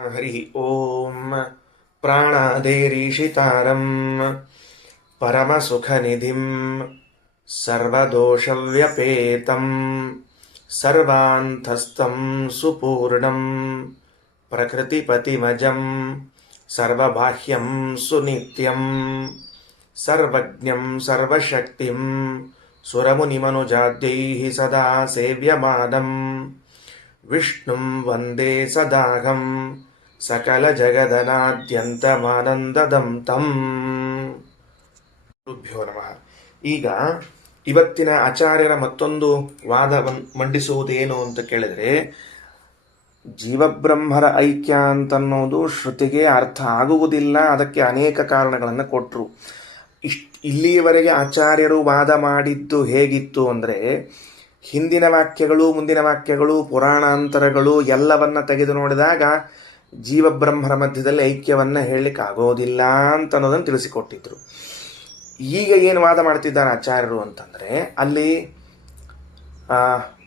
ಹರಿ ಓಂ ಪ್ರಾಣಾದೇರೀಶಿತಾರಂ ಪರಮಸುಖನಿಧಿಂ ಸರ್ವದೋಷವ್ಯಪೇತಂ ಸರ್ವಾಂತಸ್ಥಂ ಸುಪೂರ್ಣಂ ಪ್ರಕೃತಿಪತಿಮಜಂ ಸರ್ವಬಾಹ್ಯಂ ಸುನಿತ್ಯಂ ಸರ್ವಜ್ಞಂ ಸರ್ವಶಕ್ತಿಂ ಸುರಮುನಿಮನುಜಾದ್ಯೈಃ ಸದಾ ಸೇವ್ಯಮಾನಂ ವಿಷ್ಣುಂ ವಂದೇ ಸದಾಹಂ ಸಕಲ ಜಗದನಾದ್ಯಂತಮಾನಂದದಂ ತಂ. ಗುರುಭ್ಯೋ ನಮಃ. ಈಗ ಇವತ್ತಿನ ಆಚಾರ್ಯರ ಮತ್ತೊಂದು ವಾದ ಮಂಡಿಸುವುದೇನು ಅಂತ ಕೇಳಿದ್ರೆ, ಜೀವಬ್ರಹ್ಮರ ಐಕ್ಯ ಅಂತನ್ನೋದು ಶ್ರುತಿಗೆ ಅರ್ಥ ಆಗುವುದಿಲ್ಲ. ಅದಕ್ಕೆ ಅನೇಕ ಕಾರಣಗಳನ್ನು ಕೊಟ್ಟರು. ಇಲ್ಲಿಯವರೆಗೆ ಆಚಾರ್ಯರು ವಾದ ಮಾಡಿದ್ದು ಹೇಗಿತ್ತು ಅಂದರೆ, ಹಿಂದಿನ ವಾಕ್ಯಗಳು ಮುಂದಿನ ವಾಕ್ಯಗಳು ಪುರಾಣಾಂತರಗಳು ಎಲ್ಲವನ್ನ ತೆಗೆದು ನೋಡಿದಾಗ ಜೀವಬ್ರಹ್ಮರ ಮಧ್ಯದಲ್ಲಿ ಐಕ್ಯವನ್ನು ಹೇಳಲಿಕ್ಕೆ ಆಗೋದಿಲ್ಲ ಅಂತ ಅನ್ನೋದನ್ನು ತಿಳಿಸಿಕೊಟ್ಟಿದ್ರು. ಈಗ ಏನು ವಾದ ಮಾಡ್ತಿದ್ದಾರೆ ಆಚಾರ್ಯರು ಅಂತಂದರೆ, ಅಲ್ಲಿ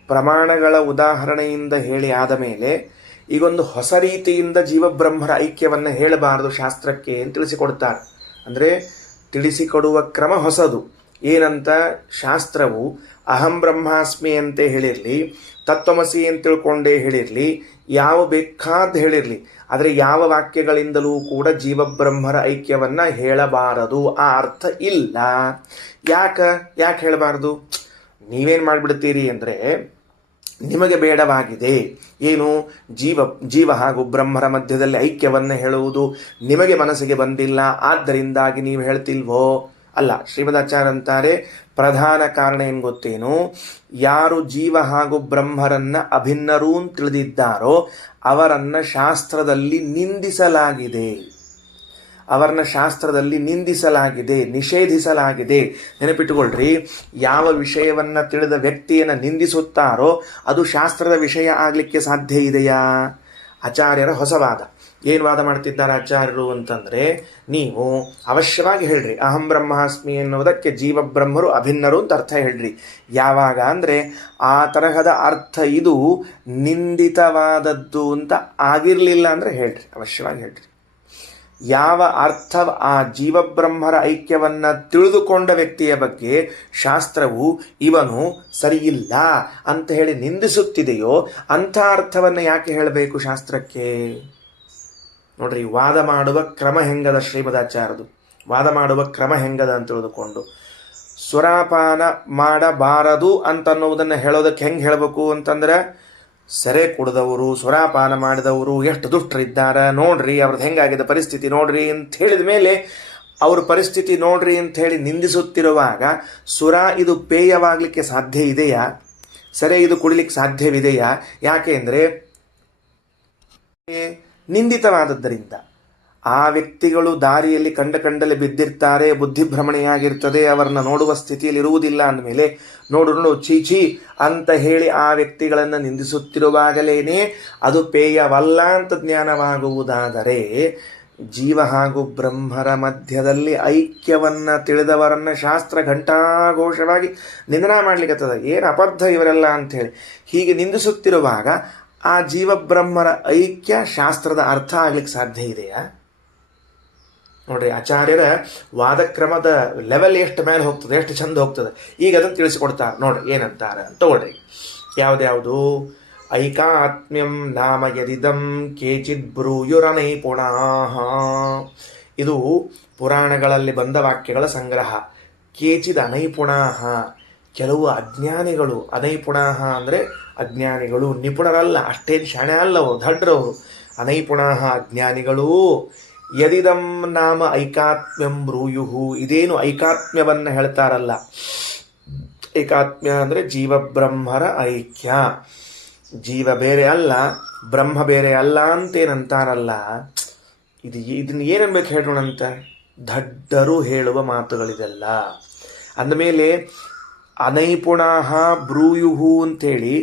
ಪ್ರಮಾಣಗಳ ಉದಾಹರಣೆಯಿಂದ ಹೇಳಿ ಆದ ಮೇಲೆ ಈಗೊಂದು ಹೊಸ ರೀತಿಯಿಂದ ಜೀವಬ್ರಹ್ಮರ ಐಕ್ಯವನ್ನು ಹೇಳಬಾರದು ಶಾಸ್ತ್ರಕ್ಕೆ ಅಂತ ತಿಳಿಸಿಕೊಡ್ತಾರೆ. ಅಂದರೆ ತಿಳಿಸಿಕೊಡುವ ಕ್ರಮ ಹೊಸದು. ಏನಂತ, ಶಾಸ್ತ್ರವು ಅಹಂ ಬ್ರಹ್ಮಾಸ್ಮಿ ಅಂತ ಹೇಳಿರಲಿ, ತತ್ವಮಸಿ ಅಂತ ತಿಳ್ಕೊಂಡೇ ಹೇಳಿರಲಿ, ಯಾವ ಬೇಕಾದ ಹೇಳಿರಲಿ, ಆದರೆ ಯಾವ ವಾಕ್ಯಗಳಿಂದಲೂ ಕೂಡ ಜೀವಬ್ರಹ್ಮರ ಐಕ್ಯವನ್ನು ಹೇಳಬಾರದು. ಆ ಅರ್ಥ ಇಲ್ಲ. ಯಾಕೆ ಹೇಳಬಾರದು? ನೀವೇನು ಮಾಡಿಬಿಡ್ತೀರಿ ಅಂದರೆ, ನಿಮಗೆ ಬೇಡವಾಗಿದೆ ಏನು, ಜೀವ ಹಾಗೂ ಬ್ರಹ್ಮರ ಮಧ್ಯದಲ್ಲಿ ಐಕ್ಯವನ್ನು ಹೇಳುವುದು ನಿಮಗೆ ಮನಸ್ಸಿಗೆ ಬಂದಿಲ್ಲ, ಆದ್ದರಿಂದಾಗಿ ನೀವು ಹೇಳ್ತಿಲ್ವೋ? ಅಲ್ಲ, ಶ್ರೀಮದಾಚಾರ್ಯ ಅಂತಾರೆ, ಪ್ರಧಾನ ಕಾರಣ ಏನು ಗೊತ್ತೇನು, ಯಾರು ಜೀವ ಹಾಗೂ ಬ್ರಹ್ಮರನ್ನ ಅಭಿನ್ನರೂ ತಿಳಿದಿದ್ದಾರೋ ಅವರನ್ನ ಶಾಸ್ತ್ರದಲ್ಲಿ ನಿಂದಿಸಲಾಗಿದೆ, ನಿಷೇಧಿಸಲಾಗಿದೆ. ನೆನಪಿಟ್ಟುಕೊಳ್ಳ್ರಿ, ಯಾವ ವಿಷಯವನ್ನ ತಿಳಿದ ವ್ಯಕ್ತಿಯನ್ನು ನಿಂದಿಸುತ್ತಾರೋ ಅದು ಶಾಸ್ತ್ರದ ವಿಷಯ ಆಗಲಿಕ್ಕೆ ಸಾಧ್ಯ ಇದೆಯಾ? ಆಚಾರ್ಯರ ಹೊಸವಾದ. ಏನು ವಾದ ಮಾಡ್ತಿದ್ದಾರೆ ಆಚಾರ್ಯರು ಅಂತಂದರೆ, ನೀವು ಅವಶ್ಯವಾಗಿ ಹೇಳ್ರಿ ಅಹಂ ಬ್ರಹ್ಮಾಸ್ಮಿ ಎನ್ನುವುದಕ್ಕೆ ಜೀವಬ್ರಹ್ಮರು ಅಭಿನ್ನರು ಅಂತ ಅರ್ಥ ಹೇಳ್ರಿ. ಯಾವಾಗ ಅಂದರೆ, ಆ ತರಹದ ಅರ್ಥ ಇದು ನಿಂದಿತವಾದದ್ದು ಅಂತ ಆಗಿರಲಿಲ್ಲ ಅಂದರೆ ಹೇಳ್ರಿ, ಅವಶ್ಯವಾಗಿ ಹೇಳ್ರಿ. ಯಾವ ಅರ್ಥ ಆ ಜೀವಬ್ರಹ್ಮರ ಐಕ್ಯವನ್ನು ತಿಳಿದುಕೊಂಡ ವ್ಯಕ್ತಿಯ ಬಗ್ಗೆ ಶಾಸ್ತ್ರವು ಇವನು ಸರಿಯಿಲ್ಲ ಅಂತ ಹೇಳಿ ನಿಂದಿಸುತ್ತಿದೆಯೋ ಅಂಥ ಅರ್ಥವನ್ನು ಯಾಕೆ ಹೇಳಬೇಕು ಶಾಸ್ತ್ರಕ್ಕೆ? ನೋಡ್ರಿ, ವಾದ ಮಾಡುವ ಕ್ರಮ ಹೆಂಗದ ಶ್ರೀಮದಾಚಾರ್ಯದು. ವಾದ ಮಾಡುವ ಕ್ರಮ ಹೆಂಗದ ಅಂತ ತಿಳಿದುಕೊಂಡು, ಸುರಾಪಾನ ಮಾಡಬಾರದು ಅಂತನ್ನುವುದನ್ನು ಹೇಳೋದಕ್ಕೆ ಹೆಂಗೆ ಹೇಳಬೇಕು ಅಂತಂದ್ರೆ, ಸೆರೆ ಕುಡಿದವರು ಸುರಾಪಾನ ಮಾಡಿದವರು ಎಷ್ಟು ದುಷ್ಟರಿದ್ದಾರೆ ನೋಡ್ರಿ, ಅವ್ರದ್ದು ಹೆಂಗಾಗಿದೆ ಪರಿಸ್ಥಿತಿ ನೋಡ್ರಿ ಅಂತ ಹೇಳಿದ ಮೇಲೆ, ಅವ್ರ ಪರಿಸ್ಥಿತಿ ನೋಡ್ರಿ ಅಂತ ಹೇಳಿ ನಿಂದಿಸುತ್ತಿರುವಾಗ ಸುರಾ ಇದು ಪೇಯವಾಗಲಿಕ್ಕೆ ಸಾಧ್ಯ ಇದೆಯಾ? ಸೆರೆ ಇದು ಕುಡಿಲಿಕ್ಕೆ ಸಾಧ್ಯವಿದೆಯಾ? ಯಾಕೆ ಅಂದರೆ ನಿಂದಿತವಾದದ್ದರಿಂದ. ಆ ವ್ಯಕ್ತಿಗಳು ದಾರಿಯಲ್ಲಿ ಕಂಡಲ್ಲಿ ಬಿದ್ದಿರ್ತಾರೆ, ಬುದ್ಧಿಭ್ರಮಣೆಯಾಗಿರ್ತದೆ, ಅವರನ್ನು ನೋಡುವ ಸ್ಥಿತಿಯಲ್ಲಿ ಇರುವುದಿಲ್ಲ ಅಂದಮೇಲೆ ನೋಡು ಚೀಚಿ ಅಂತ ಹೇಳಿ ಆ ವ್ಯಕ್ತಿಗಳನ್ನು ನಿಂದಿಸುತ್ತಿರುವಾಗಲೇನೆ ಅದು ಪೇಯವಲ್ಲ ಅಂತ ಜ್ಞಾನವಾಗುವುದಾದರೆ, ಜೀವ ಹಾಗೂ ಬ್ರಹ್ಮರ ಮಧ್ಯದಲ್ಲಿ ಐಕ್ಯವನ್ನು ತಿಳಿದವರನ್ನು ಶಾಸ್ತ್ರ ಘಂಟಾಘೋಷವಾಗಿ ನಿಂದನ ಮಾಡ್ಲಿಕ್ಕತ್ತದ. ಏನು ಅಬದ್ಧ ಇವರೆಲ್ಲ ಅಂಥೇಳಿ ಹೀಗೆ ನಿಂದಿಸುತ್ತಿರುವಾಗ ಆ ಜೀವಬ್ರಹ್ಮರ ಐಕ್ಯ ಶಾಸ್ತ್ರದ ಅರ್ಥ ಆಗ್ಲಿಕ್ಕೆ ಸಾಧ್ಯ ಇದೆಯಾ? ನೋಡ್ರಿ, ಆಚಾರ್ಯರ ವಾದಕ್ರಮದ ಲೆವೆಲ್ ಎಷ್ಟು ಮೇಲೆ ಹೋಗ್ತದೆ, ಎಷ್ಟು ಚಂದ ಹೋಗ್ತದೆ. ಈಗ ಅದನ್ನು ತಿಳಿಸಿಕೊಡ್ತಾರೆ. ನೋಡ್ರಿ ಏನಂತಾರೆ ತಗೊಳ್ರಿ. ಯಾವ್ದ್ಯಾವುದು? ಐಕಾತ್ಮ್ಯಂ ನಾಮ ಯದಿದಂ ಕೇಚಿದ್ ಬ್ರೂಯುರನೈಪುಣಾಃ. ಇದು ಪುರಾಣಗಳಲ್ಲಿ ಬಂದ ವಾಕ್ಯಗಳ ಸಂಗ್ರಹ. ಕೇಚಿದ್ ಅನೈಪುಣಾಃ, ಕೆಲವು ಅಜ್ಞಾನಿಗಳು. ಅನೈಪುಣಾಃ ಅಂದರೆ ಅಜ್ಞಾನಿಗಳು, ನಿಪುಣರಲ್ಲ, ಅಷ್ಟೇನು ಶಾಣೆ ಅಲ್ಲವರು, ದಡ್ರವರು. ಅನೈಪುಣಾಃ ಅಜ್ಞಾನಿಗಳು. ಯದಿದಂ ನಾಮ ಐಕಾತ್ಮ್ಯಂ ಬ್ರೂಯುಹು, ಇದೇನು ಐಕಾತ್ಮ್ಯವನ್ನು ಹೇಳ್ತಾರಲ್ಲ, ಐಕಾತ್ಮ್ಯ ಅಂದರೆ ಜೀವಬ್ರಹ್ಮರ ಐಕ್ಯ. ಜೀವ ಬೇರೆ ಅಲ್ಲ, ಬ್ರಹ್ಮ ಬೇರೆ ಅಲ್ಲ ಅಂತೇನಂತಾರಲ್ಲ, ಇದನ್ನ ಏನನ್ಬೇಕು ಹೇಳೋಣಂತ? ದಡ್ಡರು ಹೇಳುವ ಮಾತುಗಳಿದೆಲ್ಲ. ಅಂದಮೇಲೆ ಅನೈಪುಣಾಃ ಬ್ರೂಯುಹು ಅಂತೇಳಿ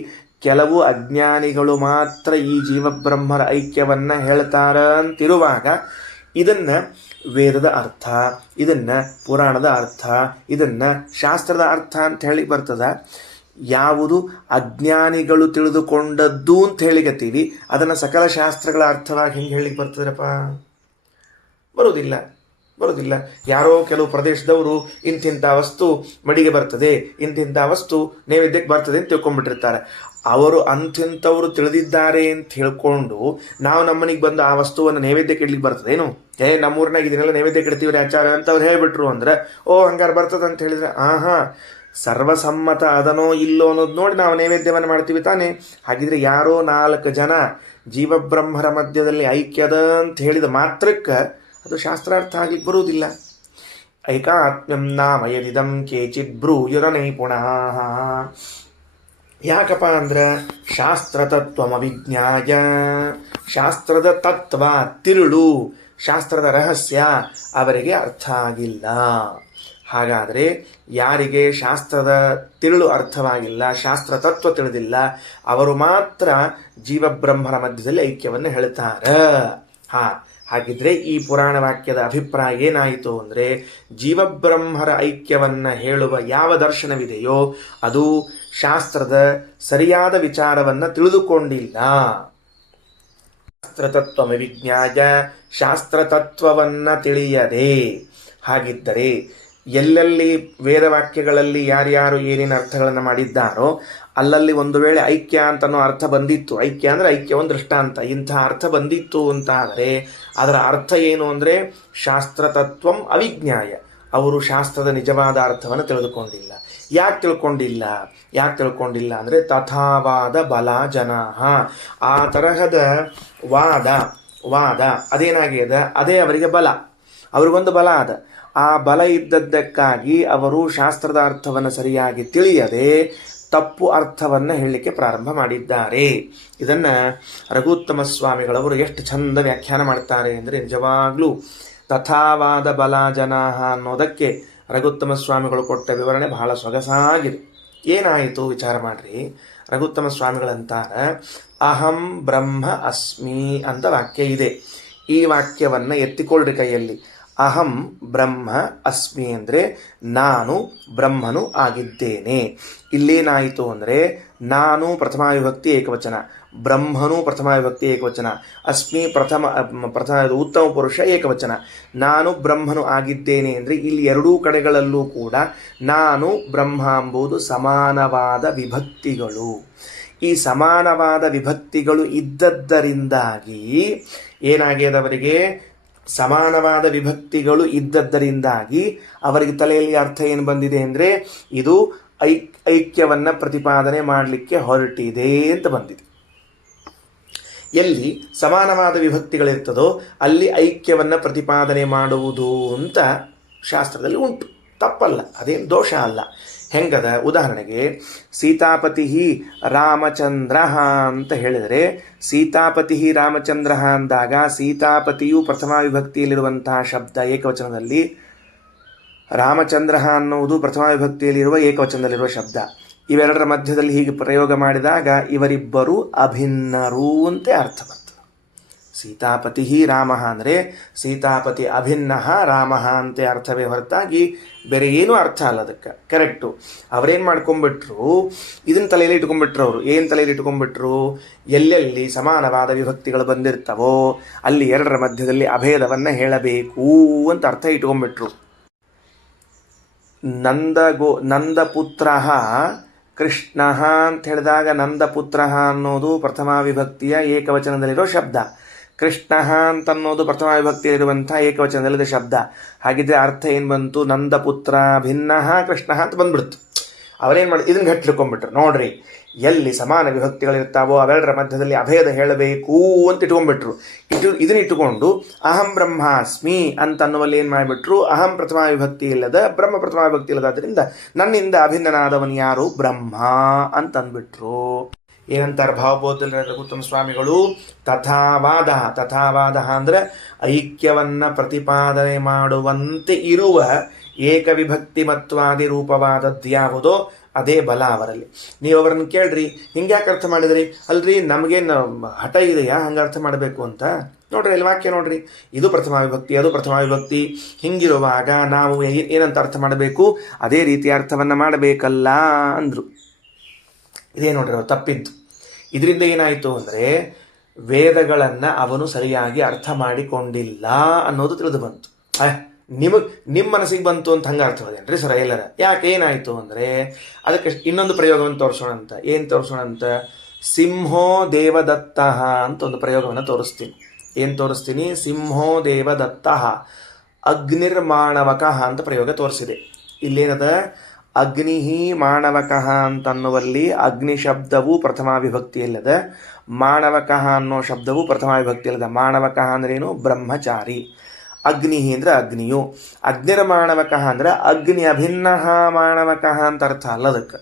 ಕೆಲವು ಅಜ್ಞಾನಿಗಳು ಮಾತ್ರ ಈ ಜೀವಬ್ರಹ್ಮರ ಐಕ್ಯವನ್ನು ಹೇಳ್ತಾರ ಅಂತಿರುವಾಗ, ಇದನ್ನು ವೇದದ ಅರ್ಥ, ಇದನ್ನು ಪುರಾಣದ ಅರ್ಥ, ಇದನ್ನು ಶಾಸ್ತ್ರದ ಅರ್ಥ ಅಂತ ಹೇಳಿ ಬರ್ತದ. ಯಾವುದು ಅಜ್ಞಾನಿಗಳು ತಿಳಿದುಕೊಂಡದ್ದು ಅಂತ ಹೇಳಿಕತ್ತೀವಿ, ಅದನ್ನು ಸಕಲ ಶಾಸ್ತ್ರಗಳ ಅರ್ಥವಾಗಿ ಹೆಂಗೆ ಹೇಳಿಕ್ಕೆ ಬರ್ತದ್ರಪ್ಪ? ಬರುವುದಿಲ್ಲ. ಯಾರೋ ಕೆಲವು ಪ್ರದೇಶದವರು ಇಂತಿಂಥ ವಸ್ತು ಮಡಿಗೆ ಬರ್ತದೆ, ಇಂತಿಂಥ ವಸ್ತು ನೈವೇದ್ಯಕ್ಕೆ ಬರ್ತದೆ ಅಂತ ತಿಳ್ಕೊಂಡ್ಬಿಟ್ಟಿರ್ತಾರೆ. ಅವರು ಅಂಥಿಂಥವ್ರು ತಿಳಿದಿದ್ದಾರೆ ಅಂತ ಹೇಳ್ಕೊಂಡು ನಾವು ನಮ್ಮನಿಗೆ ಬಂದು ಆ ವಸ್ತುವನ್ನು ನೈವೇದ್ಯಕ್ಕೆ ಇಡ್ಲಿಕ್ಕೆ ಬರ್ತದೇನು? ನಮ್ಮೂರಿನಾಗ ಇದನ್ನೆಲ್ಲ ನೈವೇದ್ಯಕ್ಕೆ ಇಡ್ತೀವ್ರಿ ಆಚಾರ ಅಂತ ಅವ್ರು ಹೇಳ್ಬಿಟ್ರು ಅಂದ್ರೆ, ಹಂಗಾರೆ ಬರ್ತದೆ ಅಂತ ಹೇಳಿದ್ರೆ, ಸರ್ವಸಮ್ಮತ ಅದನೋ ಇಲ್ಲೋ ಅನ್ನೋದು ನೋಡಿ ನಾವು ನೈವೇದ್ಯವನ್ನು ಮಾಡ್ತೀವಿ ತಾನೆ. ಹಾಗಿದ್ರೆ ಯಾರೋ 4 ಜನ ಜೀವಬ್ರಹ್ಮರ ಮಧ್ಯದಲ್ಲಿ ಐಕ್ಯದ ಅಂತ ಹೇಳಿದ ಮಾತ್ರಕ್ಕೆ ಅದು ಶಾಸ್ತ್ರಾರ್ಥ ಆಗ್ಲಿಕ್ಕೆ ಬರುವುದಿಲ್ಲ. ಐಕಾತ್ಮ್ಯಂ ನಾಮ ಯದಿದಂ ಕೇಚಿತ್ ಬ್ರೂಯುರನೈಪುಣಃ. ಯಾಕಪ್ಪ ಅಂದ್ರೆ ಶಾಸ್ತ್ರ ತತ್ವಮವಿಜ್ಞಾಯ, ಶಾಸ್ತ್ರದ ತತ್ವ ತಿರುಳು, ಶಾಸ್ತ್ರದ ರಹಸ್ಯ ಅವರಿಗೆ ಅರ್ಥ ಆಗಿಲ್ಲ. ಹಾಗಾದರೆ ಯಾರಿಗೆ ಶಾಸ್ತ್ರದ ತಿರುಳು ಅರ್ಥವಾಗಿಲ್ಲ, ಶಾಸ್ತ್ರ ತತ್ವ ತಿಳಿದಿಲ್ಲ, ಅವರು ಮಾತ್ರ ಜೀವಬ್ರಹ್ಮರ ಮಧ್ಯದಲ್ಲಿ ಐಕ್ಯವನ್ನು ಹೇಳ್ತಾರೆ. ಹಾಗಿದ್ರೆ ಈ ಪುರಾಣ ವಾಕ್ಯದ ಅಭಿಪ್ರಾಯ ಏನಾಯಿತು ಅಂದರೆ, ಜೀವಬ್ರಹ್ಮರ ಐಕ್ಯವನ್ನು ಹೇಳುವ ಯಾವ ದರ್ಶನವಿದೆಯೋ ಅದು ಶಾಸ್ತ್ರದ ಸರಿಯಾದ ವಿಚಾರವನ್ನು ತಿಳಿದುಕೊಂಡಿಲ್ಲ. ಶಾಸ್ತ್ರತತ್ವಮವಿಜ್ಞಾಯ, ಶಾಸ್ತ್ರತತ್ವವನ್ನು ತಿಳಿಯದೆ. ಹಾಗಿದ್ದರೆ ಎಲ್ಲೆಲ್ಲಿ ವೇದವಾಕ್ಯಗಳಲ್ಲಿ ಯಾರ್ಯಾರು ಏನೇನು ಅರ್ಥಗಳನ್ನು ಮಾಡಿದ್ದಾರೋ ಅಲ್ಲಲ್ಲಿ ಒಂದು ವೇಳೆ ಐಕ್ಯ ಅಂತನೋ ಅರ್ಥ ಬಂದಿತ್ತು, ಐಕ್ಯ ಅಂದರೆ ಐಕ್ಯ ಒಂದು ದೃಷ್ಟಾಂತ, ಇಂಥ ಅರ್ಥ ಬಂದಿತ್ತು ಅಂತ ಆದರೆ ಅದರ ಅರ್ಥ ಏನು ಅಂದರೆ ಶಾಸ್ತ್ರತತ್ವಂ ಅವಿಜ್ಞಾಯ, ಅವರು ಶಾಸ್ತ್ರದ ನಿಜವಾದ ಅರ್ಥವನ್ನು ತಿಳಿದುಕೊಂಡಿಲ್ಲ. ಯಾಕೆ ತಿಳ್ಕೊಂಡಿಲ್ಲ ಅಂದರೆ ತಥಾವಾದ ಬಲ ಜನಾಃ, ಆ ತರಹದ ವಾದ ಅದೇನಾಗ್ಯದ, ಅದೇ ಅವರಿಗೆ ಬಲ, ಅವ್ರಿಗೊಂದು ಬಲ ಅದ. ಆ ಬಲ ಇದ್ದದ್ದಕ್ಕಾಗಿ ಅವರು ಶಾಸ್ತ್ರದ ಅರ್ಥವನ್ನು ಸರಿಯಾಗಿ ತಿಳಿಯದೆ ತಪ್ಪು ಅರ್ಥವನ್ನು ಹೇಳಲಿಕ್ಕೆ ಪ್ರಾರಂಭ ಮಾಡಿದ್ದಾರೆ. ಇದನ್ನು ರಘುತ್ತಮ ಸ್ವಾಮಿಗಳವರು ಎಷ್ಟು ಚಂದ ವ್ಯಾಖ್ಯಾನ ಮಾಡ್ತಾರೆ ಅಂದರೆ, ನಿಜವಾಗ್ಲೂ ತಥಾವಾದ ಬಲ ಜನಾಃ ಅನ್ನೋದಕ್ಕೆ ರಘುತ್ತಮ ಸ್ವಾಮಿಗಳು ಕೊಟ್ಟ ವಿವರಣೆ ಬಹಳ ಸೊಗಸಾಗಿದೆ. ಏನಾಯಿತು ವಿಚಾರ ಮಾಡ್ರಿ. ರಘುತ್ತಮ ಸ್ವಾಮಿಗಳಂತಾರೆ, ಅಹಂ ಬ್ರಹ್ಮ ಅಸ್ಮಿ ಅಂತ ವಾಕ್ಯ ಇದೆ. ಈ ವಾಕ್ಯವನ್ನು ಎತ್ತಿಕೊಳ್ಳ್ರಿ ಕೈಯಲ್ಲಿ. ಅಹಂ ಬ್ರಹ್ಮ ಅಸ್ಮಿ ಅಂದರೆ ನಾನು ಬ್ರಹ್ಮನು ಆಗಿದ್ದೇನೆ. ಇಲ್ಲೇನಾಯಿತು ಅಂದರೆ ನಾನು ಪ್ರಥಮಾವಿಭಕ್ತಿ ಏಕವಚನ, ಬ್ರಹ್ಮನು ಪ್ರಥಮಾವಿಭಕ್ತಿ ಏಕವಚನ, ಅಸ್ಮಿ ಉತ್ತಮ ಪುರುಷ ಏಕವಚನ. ನಾನು ಬ್ರಹ್ಮನು ಆಗಿದ್ದೇನೆ ಅಂದರೆ ಇಲ್ಲಿ ಎರಡೂ ಕಡೆಗಳಲ್ಲೂ ಕೂಡ ನಾನು ಬ್ರಹ್ಮ ಎಂಬುದು ಸಮಾನವಾದ ವಿಭಕ್ತಿಗಳು. ಈ ಸಮಾನವಾದ ವಿಭಕ್ತಿಗಳು ಇದ್ದದ್ದರಿಂದಾಗಿ ಏನಾಗ್ಯದವರಿಗೆ, ಸಮಾನವಾದ ವಿಭಕ್ತಿಗಳು ಇದ್ದದ್ದರಿಂದಾಗಿ ಅವರಿಗೆ ತಲೆಯಲ್ಲಿ ಅರ್ಥ ಏನು ಬಂದಿದೆ ಅಂದರೆ ಇದು ಐಕ್ಯವನ್ನು ಪ್ರತಿಪಾದನೆ ಮಾಡಲಿಕ್ಕೆ ಹೊರಟಿದೆ ಅಂತ ಬಂದಿದೆ. ಎಲ್ಲಿ ಸಮಾನವಾದ ವಿಭಕ್ತಿಗಳಿರ್ತದೋ ಅಲ್ಲಿ ಐಕ್ಯವನ್ನು ಪ್ರತಿಪಾದನೆ ಮಾಡುವುದು ಅಂತ ಶಾಸ್ತ್ರದಲ್ಲಿ ಉಂಟು, ತಪ್ಪಲ್ಲ, ಅದೇನು ದೋಷ ಅಲ್ಲ. ಹೆಂಗದ? ಉದಾಹರಣೆಗೆ ಸೀತಾಪತಿ ರಾಮಚಂದ್ರ ಅಂತ ಹೇಳಿದರೆ, ಸೀತಾಪತಿ ರಾಮಚಂದ್ರ ಅಂದಾಗ ಸೀತಾಪತಿಯು ಪ್ರಥಮ ವಿಭಕ್ತಿಯಲ್ಲಿರುವಂತಹ ಶಬ್ದ ಏಕವಚನದಲ್ಲಿ, ರಾಮಚಂದ್ರ ಅನ್ನುವುದು ಪ್ರಥಮ ವಿಭಕ್ತಿಯಲ್ಲಿರುವ ಏಕವಚನದಲ್ಲಿರುವ ಶಬ್ದ. ಇವೆರಡರ ಮಧ್ಯದಲ್ಲಿ ಹೀಗೆ ಪ್ರಯೋಗ ಮಾಡಿದಾಗ ಇವರಿಬ್ಬರು ಅಭಿನ್ನರು ಅಂತ ಅರ್ಥ ಬಂತು. ಸೀತಾಪತಿ ರಾಮ ಅಂದರೆ ಸೀತಾಪತಿ ಅಭಿನ್ನ ರಾಮ ಅಂತ ಅರ್ಥವೇ ಹೊರತಾಗಿ ಬೇರೆ ಏನೂ ಅರ್ಥ ಅಲ್ಲ ಅದಕ್ಕೆ. ಕರೆಕ್ಟು. ಅವರೇನು ಮಾಡ್ಕೊಂಡ್ಬಿಟ್ರು, ಇದನ್ನ ತಲೆಯಲ್ಲಿ ಇಟ್ಕೊಂಡ್ಬಿಟ್ರು. ಅವರು ಏನು ತಲೆಯಲ್ಲಿ ಇಟ್ಕೊಂಡ್ಬಿಟ್ರು, ಎಲ್ಲೆಲ್ಲಿ ಸಮಾನವಾದ ವಿಭಕ್ತಿಗಳು ಬಂದಿರ್ತವೋ ಅಲ್ಲಿ ಎರಡರ ಮಧ್ಯದಲ್ಲಿ ಅಭೇದವನ್ನು ಹೇಳಬೇಕು ಅಂತ ಅರ್ಥ ಇಟ್ಕೊಂಡ್ಬಿಟ್ರು. ನಂದಪುತ್ರ ಕೃಷ್ಣ ಅಂತ ಹೇಳಿದಾಗ ನಂದಪುತ್ರ ಅನ್ನೋದು ಪ್ರಥಮ ವಿಭಕ್ತಿಯ ಏಕವಚನದಲ್ಲಿರೋ ಶಬ್ದ, ಕೃಷ್ಣ ಅಂತನ್ನೋದು ಪ್ರಥಮ ವಿಭಕ್ತಿಯಲ್ಲಿರುವಂಥ ಏಕವಚನದಲ್ಲಿದ್ದ ಶಬ್ದ. ಹಾಗಿದ್ರೆ ಅರ್ಥ ಏನು ಬಂತು? ನಂದಪುತ್ರ ಭಿನ್ನ ಕೃಷ್ಣ ಅಂತ ಬಂದ್ಬಿಡ್ತು. ಅವರೇನು ಮಾಡಿ ಇದನ್ನು ಗಟ್ಟಿಟ್ಕೊಂಡ್ಬಿಟ್ರು. ನೋಡ್ರಿ, ಎಲ್ಲಿ ಸಮಾನ ವಿಭಕ್ತಿಗಳಿರ್ತಾವೋ ಅವೆರಡರ ಮಧ್ಯದಲ್ಲಿ ಅಭೇದ ಹೇಳಬೇಕು ಅಂತ ಇಟ್ಕೊಂಡ್ಬಿಟ್ರು. ಇದನ್ನ ಇಟ್ಟುಕೊಂಡು ಅಹಂ ಬ್ರಹ್ಮಾಸ್ಮಿ ಅಂತ ಅನ್ನುವಲ್ಲಿ ಏನು ಮಾಡಿಬಿಟ್ರು, ಅಹಂ ಪ್ರಥಮ ವಿಭಕ್ತಿ ಇಲ್ಲದ ಬ್ರಹ್ಮ ಪ್ರಥಮ ವಿಭಕ್ತಿ ಇಲ್ಲದಾದ್ರಿಂದ ನನ್ನಿಂದ ಅಭಿನ್ನನಾದವನು ಯಾರು? ಬ್ರಹ್ಮ ಅಂತ ಅಂದ್ಬಿಟ್ರು. ಏನಂತಾರೆ ಭಾವಬೋಧದಲ್ಲಿ ರಘುತ್ತಮ ಸ್ವಾಮಿಗಳು? ತಥಾವಾದ ಅಂದ್ರೆ ಐಕ್ಯವನ್ನು ಪ್ರತಿಪಾದನೆ ಮಾಡುವಂತೆ ಇರುವ ಏಕವಿಭಕ್ತಿ ಮತ್ವಾದಿ ರೂಪವಾದದ್ದು ಯಾವುದೋ ಅದೇ ಬಲ ಅವರಲ್ಲಿ. ನೀವು ಅವರನ್ನು ಕೇಳ್ರಿ, ಹಿಂಗ್ಯಾಕೆ ಅರ್ಥ ಮಾಡಿದ್ರಿ? ಅಲ್ರಿ ನಮಗೇನು ಹಠ ಇದೆಯಾ ಹಂಗೆ ಅರ್ಥ ಮಾಡಬೇಕು ಅಂತ? ನೋಡ್ರಿ ಇಲ್ಲಿ ವಾಕ್ಯ ನೋಡ್ರಿ, ಇದು ಪ್ರಥಮ ವಿಭಕ್ತಿ ಅದು ಪ್ರಥಮ ವಿಭಕ್ತಿ, ಹಿಂಗಿರುವಾಗ ನಾವು ಏನಂತ ಅರ್ಥ ಮಾಡಬೇಕು? ಅದೇ ರೀತಿ ಅರ್ಥವನ್ನು ಮಾಡಬೇಕಲ್ಲ ಅಂದರು. ಇದೇ ನೋಡ್ರಿ ತಪ್ಪಿದ್ದು. ಇದರಿಂದ ಏನಾಯಿತು ಅಂದರೆ ವೇದಗಳನ್ನು ಅವನು ಸರಿಯಾಗಿ ಅರ್ಥ ಮಾಡಿಕೊಂಡಿಲ್ಲ ಅನ್ನೋದು ತಿಳಿದು ಬಂತು. ನಿಮ್ಮ ಮನಸ್ಸಿಗೆ ಬಂತು ಅಂತ ಹಂಗೆ ಅರ್ಥವಾದೇನ್ರಿ ಸರ ಎಲ್ಲರ? ಯಾಕೆ ಏನಾಯಿತು ಅಂದರೆ ಅದಕ್ಕೆ ಇನ್ನೊಂದು ಪ್ರಯೋಗವನ್ನು ತೋರಿಸೋಣ ಅಂತ. ಏನು ತೋರಿಸೋಣ ಅಂತ? ಸಿಂಹೋ ದೇವದತ್ತ ಅಂತ ಒಂದು ಪ್ರಯೋಗವನ್ನು ತೋರಿಸ್ತೀನಿ. ಏನು ತೋರಿಸ್ತೀನಿ? ಸಿಂಹೋ ದೇವದತ್ತ ಅಗ್ನಿರ್ಮಾಣವಕ ಅಂತ ಪ್ರಯೋಗ ತೋರಿಸಿದೆ. ಇಲ್ಲೇನದ? ಅಗ್ನಿ ಮಾಣವಕ ಅಂತನ್ನುವಲ್ಲಿ ಅಗ್ನಿ ಶಬ್ದವು ಪ್ರಥಮಾ ವಿಭಕ್ತಿಯಲ್ಲದ, ಮಾಣವಕ ಅನ್ನೋ ಶಬ್ದವು ಪ್ರಥಮಾ ವಿಭಕ್ತಿಯಲ್ಲದ. ಮಾಣವಕ ಅಂದ್ರೇನು? ಬ್ರಹ್ಮಚಾರಿ. ಅಗ್ನಿ ಅಂದರೆ ಅಗ್ನಿಯು. ಅಗ್ನಿರ್ಮಾಣವಕ ಅಂದ್ರೆ ಅಗ್ನಿ ಅಭಿನ್ನ ಮಾಣವಕ ಅಂತ ಅರ್ಥ ಅಲ್ಲ ಅದಕ್ಕೆ.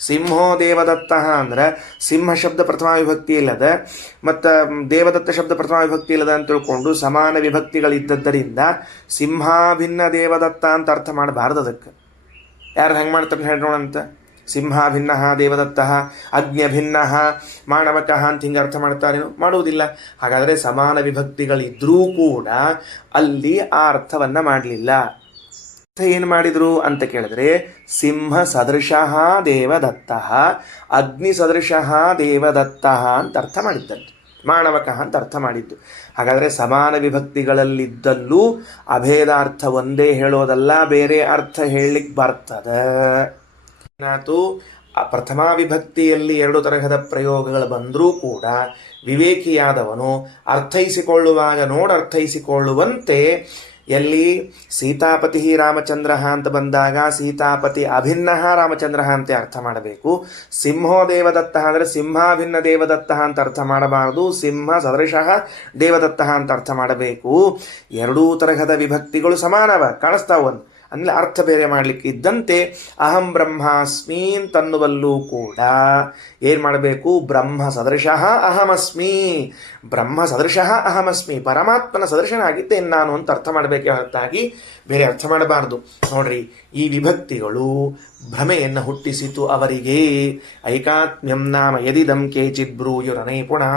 ಸಿಂಹೋ ದೇವದತ್ತ ಅಂದ್ರೆ ಸಿಂಹ ಶಬ್ದ ಪ್ರಥಮಾ ವಿಭಕ್ತಿ ಇಲ್ಲದ ಮತ್ತು ದೇವದತ್ತ ಶಬ್ದ ಪ್ರಥಮಾ ವಿಭಕ್ತಿ ಇಲ್ಲದ ಅಂತ ತಿಳ್ಕೊಂಡು ಸಮಾನ ವಿಭಕ್ತಿಗಳಿದ್ದದ್ದರಿಂದ ಸಿಂಹಾಭಿನ್ನ ದೇವದತ್ತ ಅಂತ ಅರ್ಥ ಮಾಡಬಾರ್ದು. ಅದಕ್ಕೆ ಯಾರು ಹೆಂಗೆ ಮಾಡ್ತಾರೆ ಹೇಳೋಣ ಅಂತ? ಸಿಂಹಾಭಿನ್ನ ದೇವದತ್ತ, ಅಗ್ನ್ಯಭಿನ್ನ ಮಾಣವಕ ಅಂತ ಹಿಂಗೆ ಅರ್ಥ ಮಾಡ್ತಾರೇನು? ಮಾಡುವುದಿಲ್ಲ. ಹಾಗಾದರೆ ಸಮಾನ ವಿಭಕ್ತಿಗಳಿದ್ರೂ ಕೂಡ ಅಲ್ಲಿ ಆ ಅರ್ಥವನ್ನು ಮಾಡಲಿಲ್ಲ. ಏನು ಮಾಡಿದ್ರು ಅಂತ ಕೇಳಿದ್ರೆ ಸಿಂಹ ಸದೃಶ ದೇವದತ್ತ, ಅಗ್ನಿ ಸದೃಶ ದೇವದತ್ತ ಅಂತ ಅರ್ಥ ಮಾಡಿದ್ದಂತೆ. ಮಾಣವಕ ಅಂತ ಅರ್ಥ ಮಾಡಿದ್ದು. ಹಾಗಾದರೆ ಸಮಾನ ವಿಭಕ್ತಿಗಳಲ್ಲಿದ್ದಲ್ಲೂ ಅಭೇದಾರ್ಥ ಒಂದೇ ಹೇಳೋದಲ್ಲ, ಬೇರೆ ಅರ್ಥ ಹೇಳಲಿಕ್ಕೆ ಬರ್ತದೆ. ಏನಾಯ್ತು? ಪ್ರಥಮಾ ವಿಭಕ್ತಿಯಲ್ಲಿ 2 ತರಹದ ಪ್ರಯೋಗಗಳು ಬಂದರೂ ಕೂಡ ವಿವೇಕಿಯಾದವನು ಅರ್ಥೈಸಿಕೊಳ್ಳುವಾಗ ಅರ್ಥೈಸಿಕೊಳ್ಳುವಂತೆ ಎಲ್ಲಿ ಸೀತಾಪತಿ ರಾಮಚಂದ್ರ ಅಂತ ಬಂದಾಗ ಸೀತಾಪತಿ ಅಭಿನ್ನ ರಾಮಚಂದ್ರ ಅಂತ ಅರ್ಥ ಮಾಡಬೇಕು. ಸಿಂಹೋ ದೇವದತ್ತ ಅಂದರೆ ಸಿಂಹಾಭಿನ್ನ ದೇವದತ್ತ ಅಂತ ಅರ್ಥ ಮಾಡಬಾರದು, ಸಿಂಹ ಸದೃಶಃ ದೇವದತ್ತ ಅಂತ ಅರ್ಥ ಮಾಡಬೇಕು. 2 ತರಹದ ವಿಭಕ್ತಿಗಳು ಸಮಾನವ ಕಾಣಿಸ್ತಾವನ್ ಅಂದರೆ ಅರ್ಥ ಬೇರೆ ಮಾಡಲಿಕ್ಕೆ ಇದ್ದಂತೆ ಅಹಂ ಬ್ರಹ್ಮಾಸ್ಮಿ ಅಂತನ್ನುವಲ್ಲೂ ಕೂಡ ಏನು ಮಾಡಬೇಕು? ಬ್ರಹ್ಮ ಸದೃಶಃ ಅಹಮಸ್ಮಿ, ಬ್ರಹ್ಮ ಸದೃಶಃ ಅಹಮಸ್ಮಿ, ಪರಮಾತ್ಮನ ಸದೃಶನಾಗಿದ್ದೇನೆ ನಾನು ಅಂತ ಅರ್ಥ ಮಾಡಬೇಕೇ ಹೊರತಾಗಿ ಬೇರೆ ಅರ್ಥ ಮಾಡಬಾರ್ದು. ನೋಡ್ರಿ, ಈ ವಿಭಕ್ತಿಗಳು ಭ್ರಮೆಯನ್ನು ಹುಟ್ಟಿಸಿತು ಅವರಿಗೆ. ಐಕಾತ್ಮ್ಯಂ ನಾಮ ಯದಿದಂ ಕೇಚಿದ್ ಬ್ರೂಯುರನೇ ಪುನಃ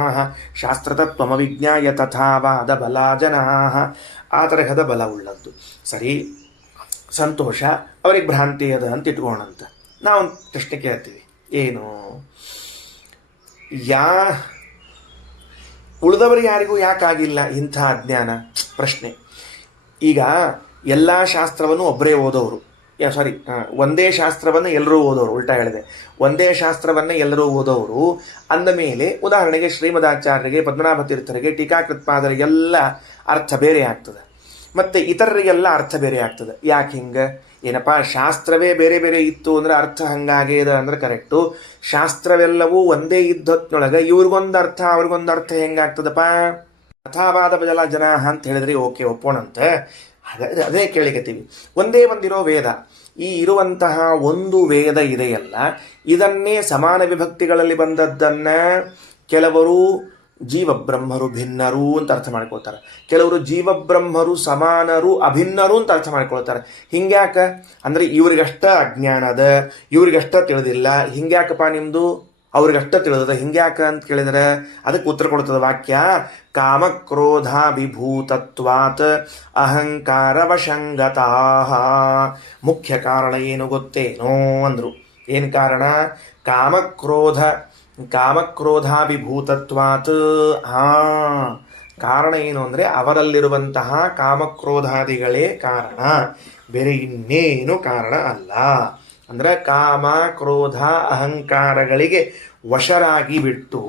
ಶಾಸ್ತ್ರತತ್ವಮವಿಜ್ಞಾಯ ತಥಾವಾದ ಬಲ ಜನಾ. ಆ ತರಹದ ಬಲ ಉಳ್ಳದ್ದು. ಸರಿ, ಸಂತೋಷ, ಅವ್ರಿಗೆ ಭ್ರಾಂತಿ ಅದ ಅಂತ ಇಟ್ಕೋಣಂತ. ನಾವು ಪ್ರಶ್ನೆ ಕೇಳ್ತೀವಿ, ಏನು ಉಳಿದವರು ಯಾರಿಗೂ ಯಾಕಾಗಿಲ್ಲ ಇಂಥ ಅಜ್ಞಾನ? ಪ್ರಶ್ನೆ. ಈಗ ಎಲ್ಲ ಶಾಸ್ತ್ರವನ್ನು ಒಬ್ಬರೇ ಓದೋರು, ಒಂದೇ ಶಾಸ್ತ್ರವನ್ನು ಎಲ್ಲರೂ ಓದೋರು, ಉಲ್ಟಾ ಹೇಳಿದೆ, ಒಂದೇ ಶಾಸ್ತ್ರವನ್ನು ಎಲ್ಲರೂ ಓದೋರು ಅಂದ ಮೇಲೆ ಉದಾಹರಣೆಗೆ ಶ್ರೀಮದಾಚಾರ್ಯರಿಗೆ, ಪದ್ಮನಾಭ ತೀರ್ಥರಿಗೆ, ಟೀಕಾಕೃತ್ಪಾದರಿಗೆಲ್ಲ ಅರ್ಥ ಬೇರೆ ಆಗ್ತದೆ, ಮತ್ತು ಇತರರಿಗೆಲ್ಲ ಅರ್ಥ ಬೇರೆ ಆಗ್ತದೆ. ಯಾಕೆ ಹಿಂಗೆ? ಏನಪ್ಪ, ಶಾಸ್ತ್ರವೇ ಬೇರೆ ಬೇರೆ ಇತ್ತು ಅಂದರೆ ಅರ್ಥ ಹಂಗಾಗ್ಯದ ಅಂದ್ರೆ ಕರೆಕ್ಟು. ಶಾಸ್ತ್ರವೆಲ್ಲವೂ ಒಂದೇ ಇದ್ದೊತ್ತಿನೊಳಗೆ ಇವ್ರಿಗೊಂದು ಅರ್ಥ ಅವ್ರಿಗೊಂದು ಅರ್ಥ ಹೆಂಗಾಗ್ತದಪ್ಪ? ಅಥಾವಾದ ಬಜಲ ಜನ ಅಂತ ಹೇಳಿದ್ರೆ ಓಕೆ, ಒಪ್ಪೋಣಂತೆ. ಹಾಗಾದರೆ ಅದೇ ಕೇಳಿಕತ್ತೀವಿ. ಒಂದೇ ಒಂದಿರೋ ವೇದ, ಈ ಇರುವಂತಹ ಒಂದು ವೇದ ಇದೆಯಲ್ಲ, ಇದನ್ನೇ ಸಮಾನ ವಿಭಕ್ತಿಗಳಲ್ಲಿ ಬಂದದ್ದನ್ನು ಕೆಲವರು ಜೀವಬ್ರಹ್ಮರು ಭಿನ್ನರು ಅಂತ ಅರ್ಥ ಮಾಡ್ಕೊಳ್ತಾರೆ, ಕೆಲವರು ಜೀವಬ್ರಹ್ಮರು ಸಮಾನರು ಅಭಿನ್ನರು ಅಂತ ಅರ್ಥ ಮಾಡ್ಕೊಳ್ತಾರೆ. ಹಿಂಗ್ಯಾಕ ಅಂದರೆ ಇವ್ರಿಗಷ್ಟ ಅಜ್ಞಾನ ಅದ, ಇವ್ರಿಗಷ್ಟ ತಿಳಿದಿಲ್ಲ. ಹಿಂಗ್ಯಾಕಪ್ಪ ನಿಮ್ಮದು? ಅವ್ರಿಗಷ್ಟ ತಿಳಿದದ. ಹಿಂಗ್ಯಾಕ ಅಂತ ಕೇಳಿದರೆ ಅದಕ್ಕೆ ಉತ್ತರ ಕೊಡ್ತದೆ ವಾಕ್ಯ. ಕಾಮಕ್ರೋಧಾಭಿಭೂತತ್ವಾತ್ ಅಹಂಕಾರ ವಶಂಗತಾ. ಮುಖ್ಯ ಕಾರಣ ಏನು ಗೊತ್ತೇನೋ ಅಂದರು. ಏನು ಕಾರಣ? ಕಾಮಕ್ರೋಧಾಭಿಭೂತತ್ವಾತ್. ಕಾರಣ ಏನು ಅಂದರೆ ಅವರಲ್ಲಿರುವಂತಹ ಕಾಮಕ್ರೋಧಾದಿಗಳೇ ಕಾರಣ, ಬೇರೆ ಇನ್ನೇನು ಕಾರಣ ಅಲ್ಲ. ಅಂದರೆ ಕಾಮ ಕ್ರೋಧ ಅಹಂಕಾರಗಳಿಗೆ ವಶರಾಗಿ ಬಿಟ್ಟು